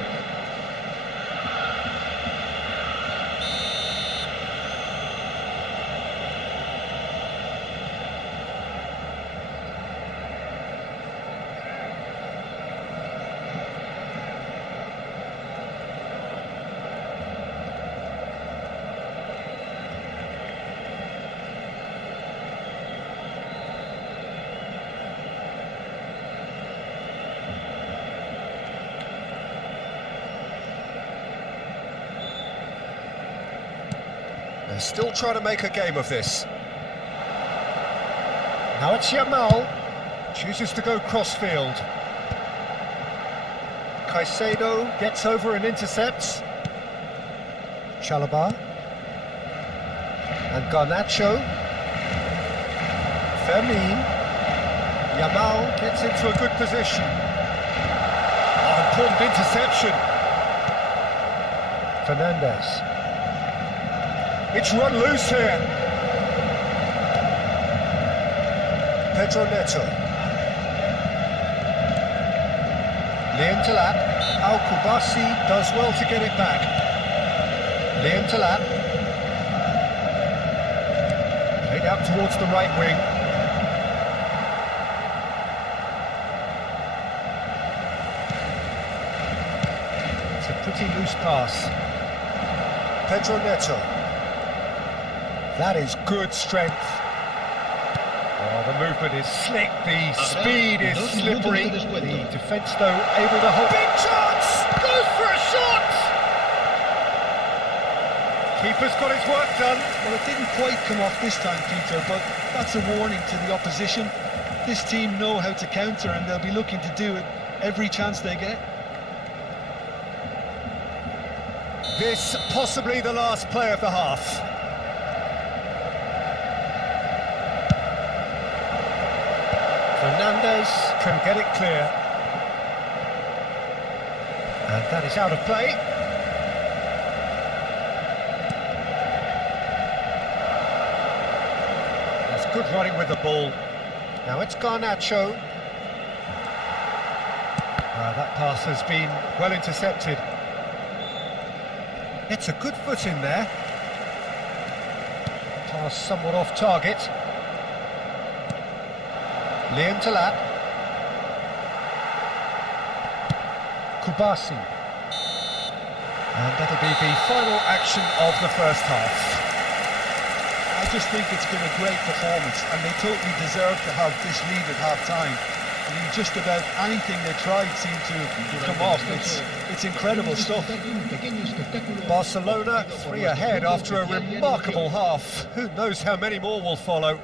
They're still trying to make a game of this. Now it's Yamal. Chooses to go crossfield. Caicedo gets over and intercepts. Chalobah. And Garnacho. Fermin. Yamal gets into a good position. Oh, important interception. Fernandez. It's run loose here. Pedro Neto. Liam Talat. Al-Kubasi does well to get it back. Liam Talat. Played out towards the right wing. It's a pretty loose pass. Pedro Neto. That is good strength. Oh, the movement is slick, the speed is slippery. The defence, though, able to hold. Big chance! Goes for a shot! Keeper's got his work done. Well, it didn't quite come off this time, Peter, but that's a warning to the opposition. This team know how to counter, and they'll be looking to do it every chance they get. This possibly the last play of the half. Fernandez can get it clear. And that is out of play. That's good running with the ball. Now it's Garnacho. That pass has been well intercepted. It's a good foot in there. Pass somewhat off target. Liam Talat. Kubasi. And that'll be the final action of the first half. I just think it's been a great performance, and they totally deserve to have this lead at half-time. I mean, just about anything they tried seemed to come off. It's incredible stuff. Barcelona 3 ahead after a remarkable half. Who knows how many more will follow.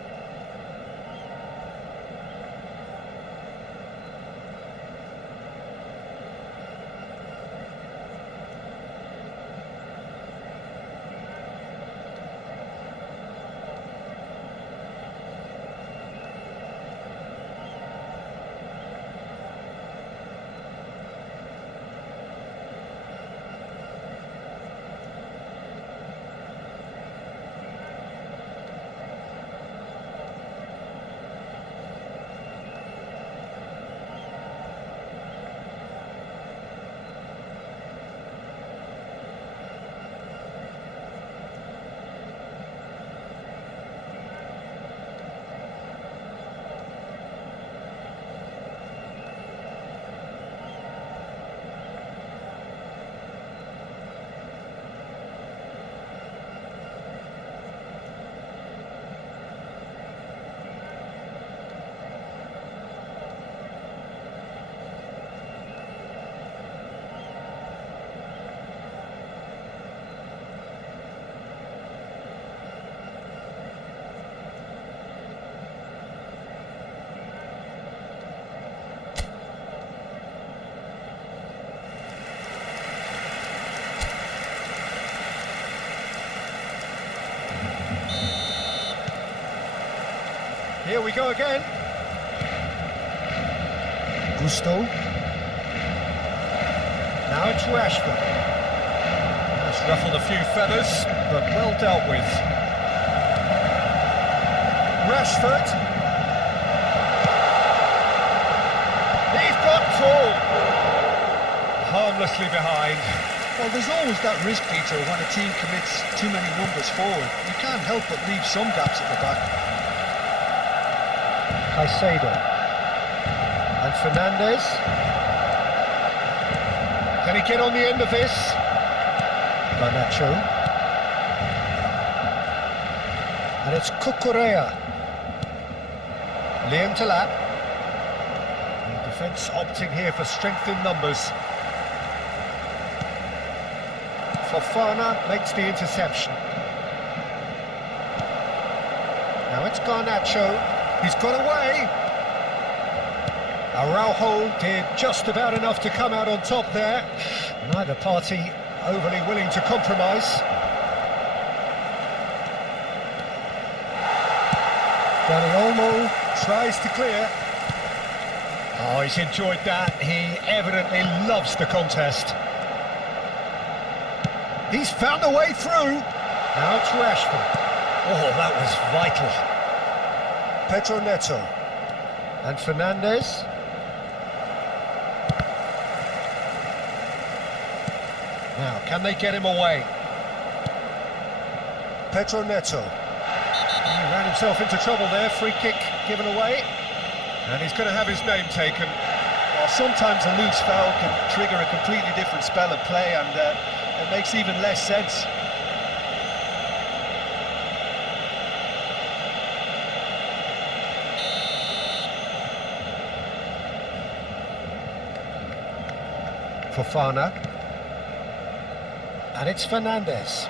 Here we go again. Gusto. Now it's Rashford. That's ruffled a few feathers, but well dealt with. Rashford. He's got tall. Harmlessly behind. Well, there's always that risk, Peter, when a team commits too many numbers forward. You can't help but leave some gaps at the back. Caicedo. And Fernandez. Can he get on the end of this? Garnacho. And it's Cucurella. Liam Talat. The defence opting here for strength in numbers. Fofana makes the interception. Now it's Garnacho. He's got away. Araujo did just about enough to come out on top there. Neither party overly willing to compromise. Dani Olmo tries to clear. Oh, he's enjoyed that. He evidently loves the contest. He's found a way through. Now it's Rashford. Oh, that was vital. Pedro Neto. And Fernandes. Now, can they get him away? Pedro Neto. He ran himself into trouble there. Free kick given away. And he's going to have his name taken. Well, sometimes a loose foul can trigger a completely different spell of play, and it makes even less sense. Fofana. And it's Fernandes.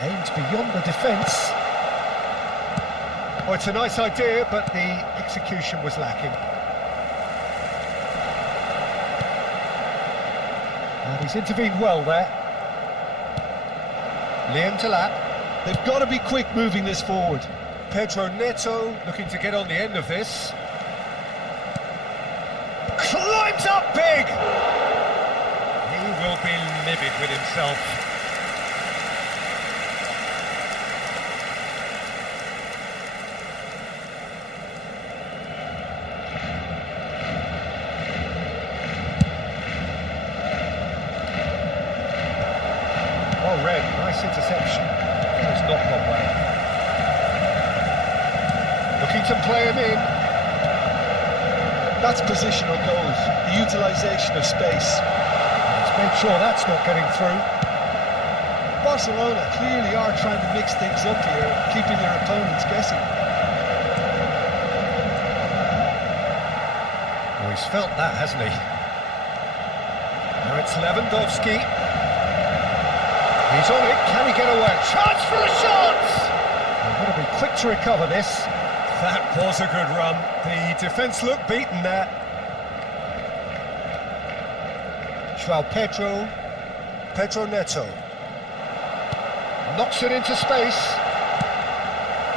Aimed beyond the defence. Oh, it's a nice idea, but the execution was lacking. And he's intervened well there. Liam Delap. They've got to be quick moving this forward. Pedro Neto looking to get on the end of this. Climbs up big! He will be livid with himself. Well read, nice interception. It's not gone well. Looking to play him in. That's positional goals, the utilisation of space. Let's make sure that's not getting through. Barcelona clearly are trying to mix things up here, keeping their opponents guessing. Oh, he's felt that, hasn't he? Now it's Lewandowski. He's on it, can he get away? Chance for a shot! They've got to be quick to recover this. That was a good run. The defence looked beaten there. João Pedro. Pedro Neto. Knocks it into space.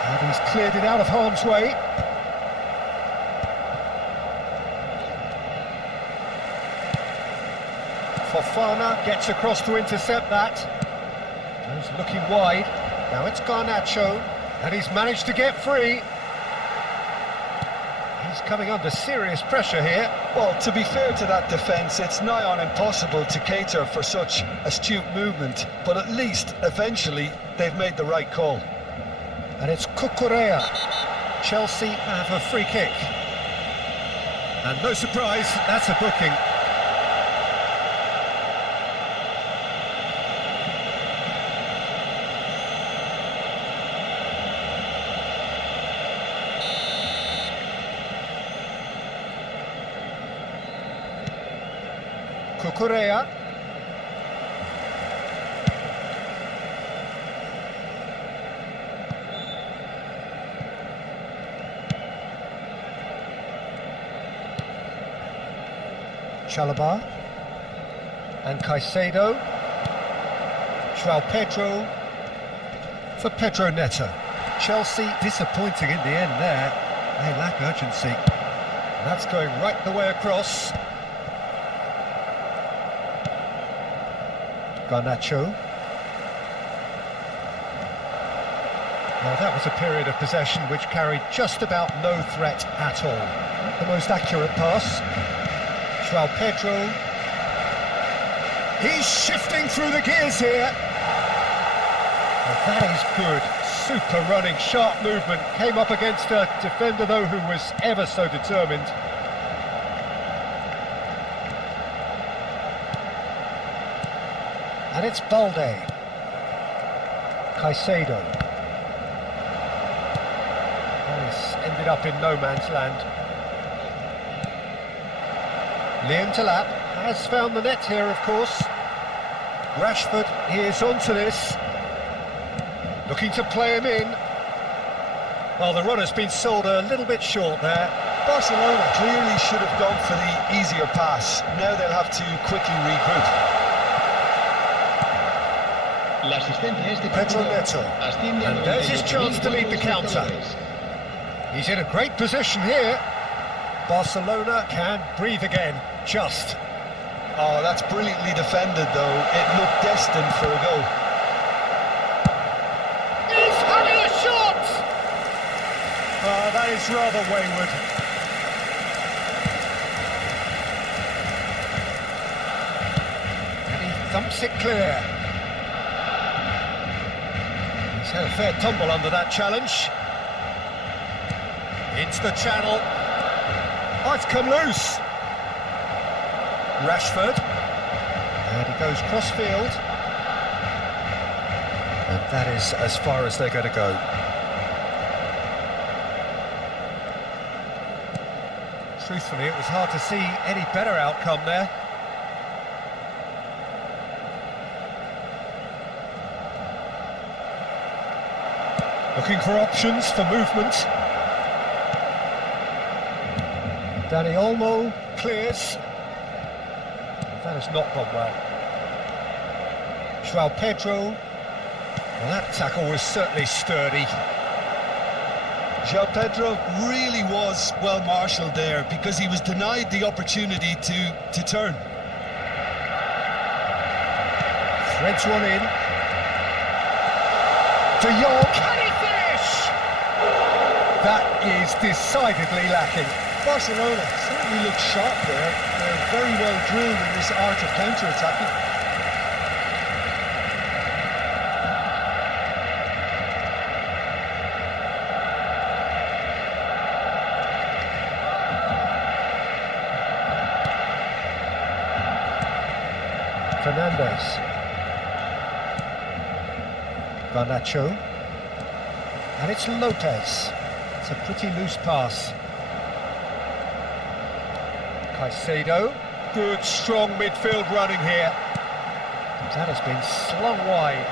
And he's cleared it out of harm's way. Fofana gets across to intercept that. He's looking wide. Now it's Garnacho. And he's managed to get free. He's coming under serious pressure here. Well, to be fair to that defence, it's nigh on impossible to cater for such astute movement, but at least, eventually, they've made the right call. And it's Cucurella. Chelsea have a free kick. And no surprise, that's a booking. Cucurella. Chalobah. And Caicedo. João Pedro for Pedro Neto. Chelsea disappointing in the end there. They lack urgency. That's going right the way across. Garnacho. Now that was a period of possession which carried just about no threat at all. Not the most accurate pass. João Pedro. He's shifting through the gears here. Well, that is good. Super running, sharp movement. Came up against a defender though who was ever so determined. And it's Balde. Caicedo. And he's ended up in no man's land. Liam Delap has found the net here, of course. Rashford is onto this. Looking to play him in. Well, the run has been sold a little bit short there. Barcelona clearly should have gone for the easier pass. Now they'll have to quickly regroup. La asistencia a este Pedro partido Neto. asciende a And there's his chance to lead the counter. He's in a great position here. Barcelona can breathe again, just. Oh, that's brilliantly defended, though. It looked destined for a goal. He's having a shot! That is rather wayward. And he thumps it clear. He's had a fair tumble under that challenge. Into the channel. Oh, it's come loose. Rashford. And he goes cross-field. And that is as far as they're going to go. Truthfully, it was hard to see any better outcome there. Looking for options for movement. Dani Olmo clears. That has not gone well. João Pedro. Well, that tackle was certainly sturdy. João Pedro really was well marshalled there because he was denied the opportunity to turn. Threads one in. De Jong. Can he finish? That is decidedly lacking. Barcelona certainly look sharp there. They're very well drilled in this art of counter-attacking. Fernandes. Garnacho. And it's Lopez. It's a pretty loose pass. Caicedo. Good, strong midfield running here. That has been slung wide.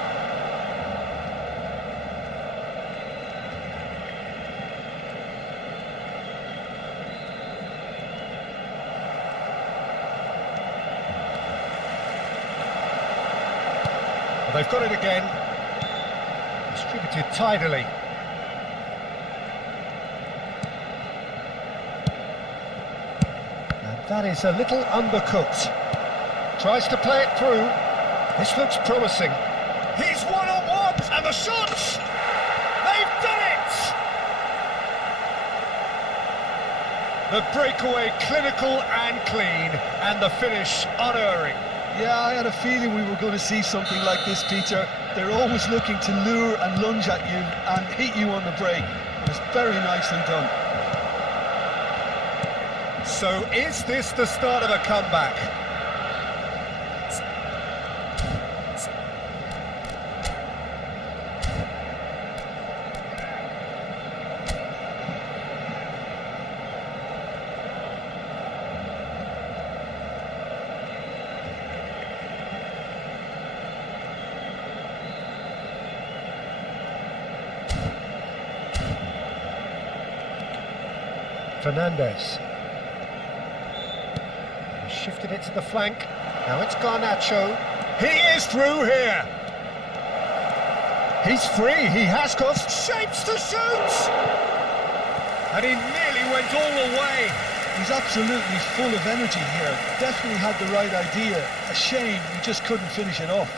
Well, they've got it again. Distributed tidily. That is a little undercooked. Tries to play it through. This looks promising. He's one-on-one, and the shots! They've done it! The breakaway clinical and clean, and the finish unerring. Yeah, I had a feeling we were going to see something like this, Peter. They're always looking to lure and lunge at you and hit you on the break. It was very nicely done. So is this the start of a comeback? Fernandes. Shifted it to the flank. Now it's Garnacho. He is through here. He's free. He has got shapes to shoot. And he nearly went all the way. He's absolutely full of energy here. Definitely had the right idea. A shame he just couldn't finish it off.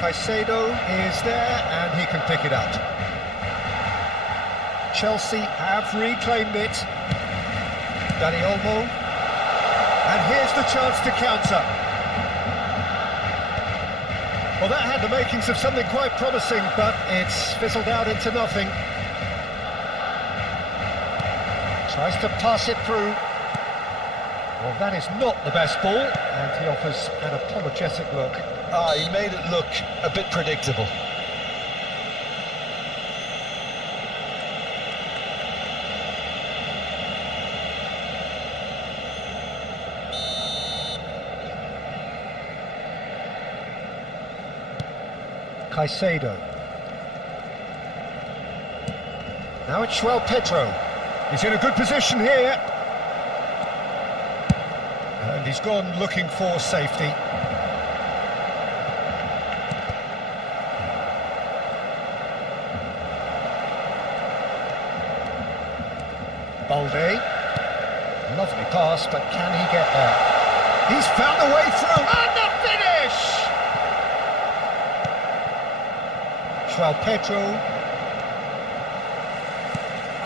Caicedo is there and he can pick it up. Chelsea have reclaimed it. Dani Olmo. And here's the chance to counter. Well, that had the makings of something quite promising, but it's fizzled out into nothing. Tries to pass it through. Well, that is not the best ball, And he offers an apologetic look. He made it look a bit predictable. Caicedo. Now it's João Pedro. He's in a good position here. And he's gone looking for safety. Balde. Lovely pass, but can he get there? He's found a way through. And the finish! João Pedro.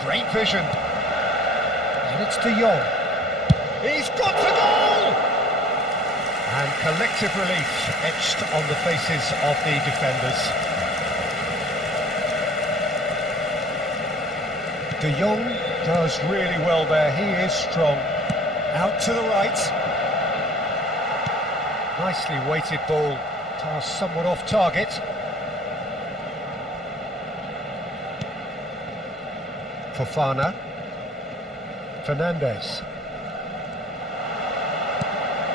Great vision. And it's De Jong. He's got the goal! And collective relief etched on the faces of the defenders. De Jong does really well there. He is strong. Out to the right. Nicely weighted ball. Pass somewhat off target. Fofana. Fernandes.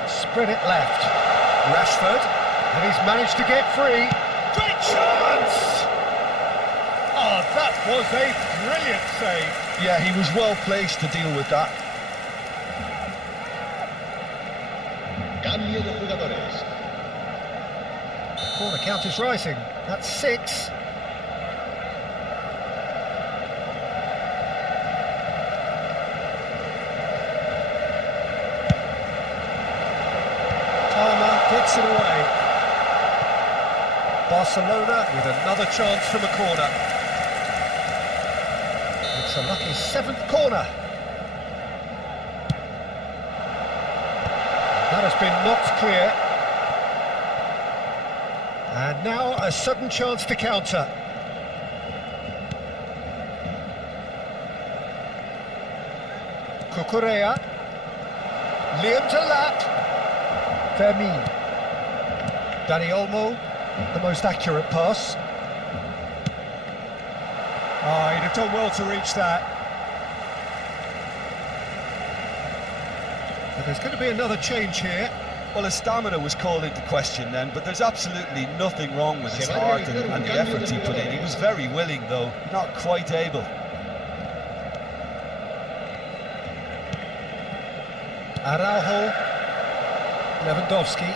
Spread it left. Rashford. And he's managed to get free. Great chance! Oh, that was a brilliant save. Yeah, he was well placed to deal with that. Cambio de jugadores. Corner count is rising. That's 6. Palmer gets it away. Barcelona with another chance from a corner. It's a lucky 7th corner. That has been knocked clear. And now a sudden chance to counter. Cucurella. Liam to lap. Fermin. Dani Olmo, the most accurate pass. Oh, he'd have done well to reach that. But there's going to be another change here. Well, his stamina was called into question then, but there's absolutely nothing wrong with his heart and the efforts he put in. He was very willing, though, not quite able. Araujo. Lewandowski.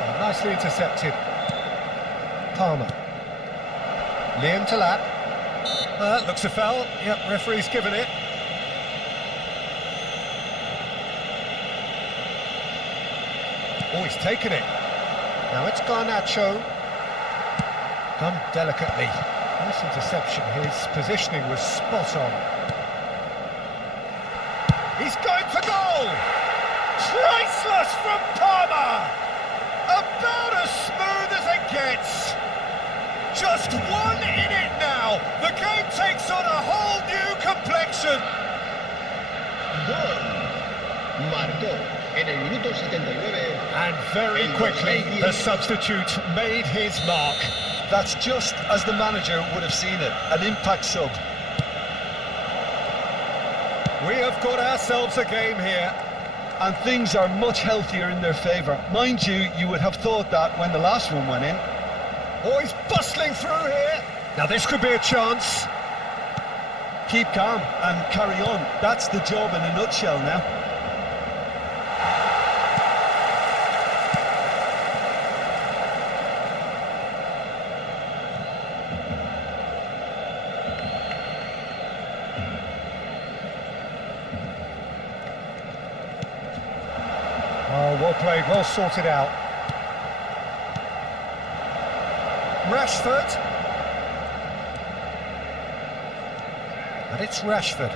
Oh, nicely intercepted. Palmer. Liam to lap. Looks a foul. Yep, referee's given it. Oh, he's taken it. Now it's Garnacho. Done delicately. Nice interception. His positioning was spot on. He's going for goal! Priceless from Palmer! About as smooth as it gets. Just 1 in it now. The game takes on a whole new complexion. Gol. Marcó en el minuto 79. And very quickly, the substitute made his mark. That's just as the manager would have seen it, an impact sub. We have got ourselves a game here. And things are much healthier in their favour. Mind you, you would have thought that when the last one went in. Oh, he's bustling through here. Now this could be a chance. Keep calm and carry on. That's the job in a nutshell now. Oh, well played, well sorted out. Rashford. And it's Rashford.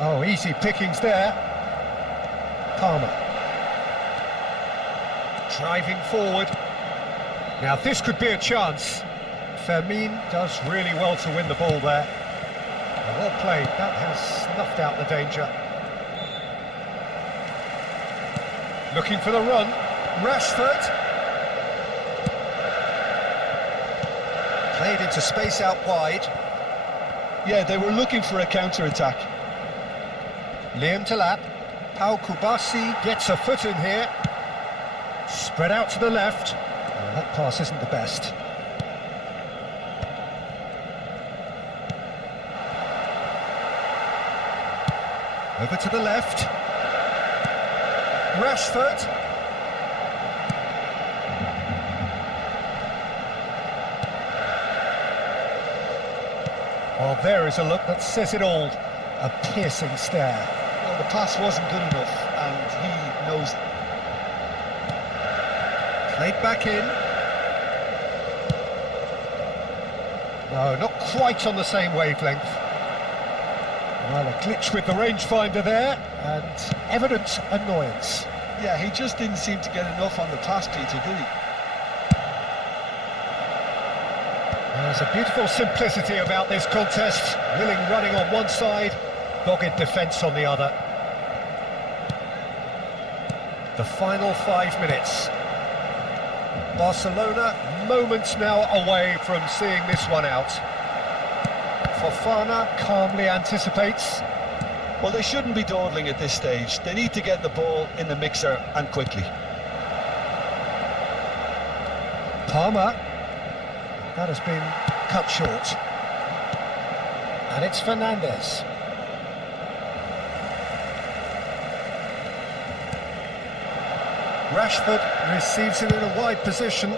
Oh, easy pickings there. Palmer. Driving forward. Now this could be a chance. Fermin does really well to win the ball there. Well played, that has snuffed out the danger. Looking for the run, Rashford. Played into space out wide. Yeah, they were looking for a counter-attack. Liam Delap. Pau Kubasi gets a foot in here. Spread out to the left. Well, that pass isn't the best. Over to the left. Rashford. Well, there is a look that says it all. A piercing stare. Well, the pass wasn't good enough, and he knows. Played back in. No, not quite on the same wavelength. Well, a glitch with the rangefinder there, and evident annoyance. Yeah, he just didn't seem to get enough on the pass, Peter, did he? There's a beautiful simplicity about this contest. Willing running on one side, dogged defence on the other. The final 5 minutes. Barcelona moments now away from seeing this one out. Fofana calmly anticipates. Well, they shouldn't be dawdling at this stage. They need to get the ball in the mixer, and quickly. Palmer. That has been cut short. And it's Fernandes. Rashford receives it in a wide position.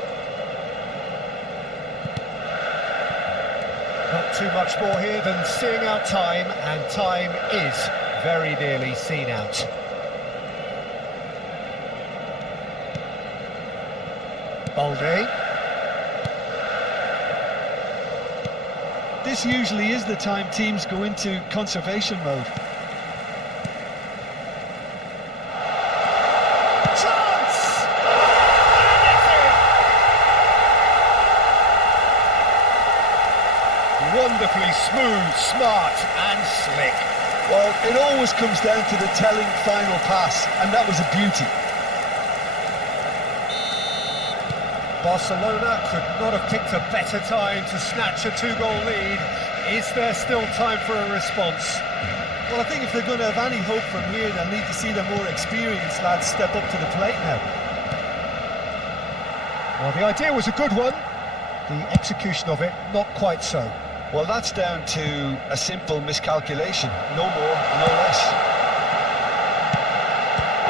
Not too much more here than seeing out time, and time is very nearly seen out. Balde. This usually is the time teams go into conservation mode. Chance! Wonderfully smooth, smart and slick. Well, it always comes down to the telling final pass, and that was a beauty. Barcelona could not have picked a better time to snatch a two-goal lead. Is there still time for a response? Well, I think if they're going to have any hope from here, they'll need to see the more experienced lads step up to the plate now. Well, the idea was a good one. The execution of it, not quite so. Well, that's down to a simple miscalculation. No more, no less.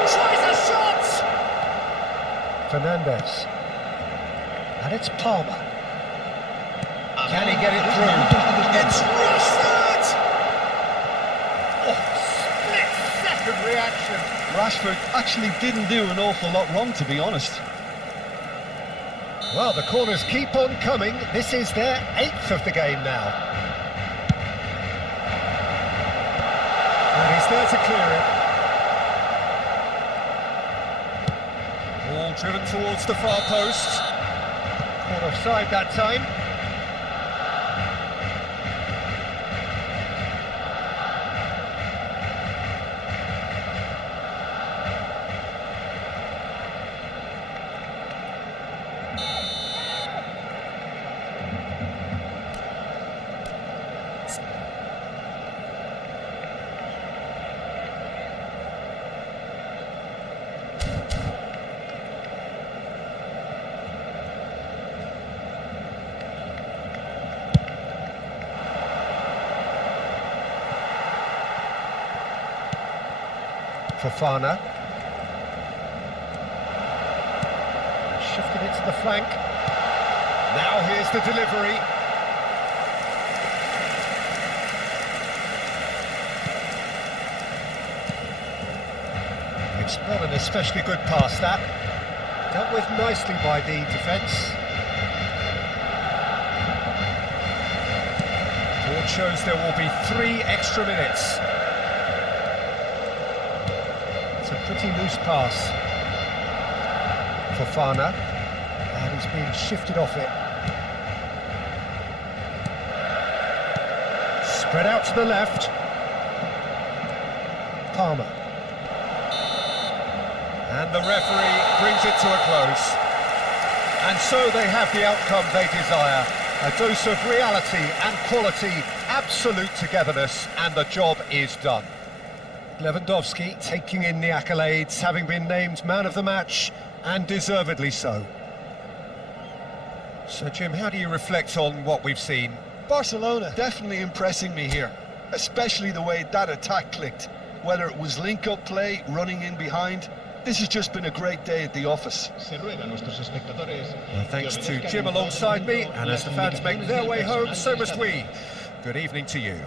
Tries a shot! Fernandes. And it's Palmer. Can he get it through? It's Rashford! Oh, split-second reaction. Rashford actually didn't do an awful lot wrong, to be honest. Well, the corners keep on coming. This is their 8th of the game now. And he's there to clear it. Ball driven towards the far post. Caught offside that time. Fofana. Shifted it to the flank. Now here's the delivery. It's not an especially good pass, that. Dealt with nicely by the defence. Board shows there will be 3 extra minutes. Pretty loose pass. Fofana, and he's being shifted off it. Spread out to the left. Palmer. And the referee brings it to a close. And so they have the outcome they desire. A dose of reality and quality, absolute togetherness, and the job is done. Lewandowski taking in the accolades, having been named man of the match, and deservedly so. So, Jim, how do you reflect on what we've seen? Barcelona definitely impressing me here, especially the way that attack clicked. Whether it was link-up play, running in behind, this has just been a great day at the office. Well, thanks to Jim alongside me, and as the fans make their way home, so must we. Good evening to you.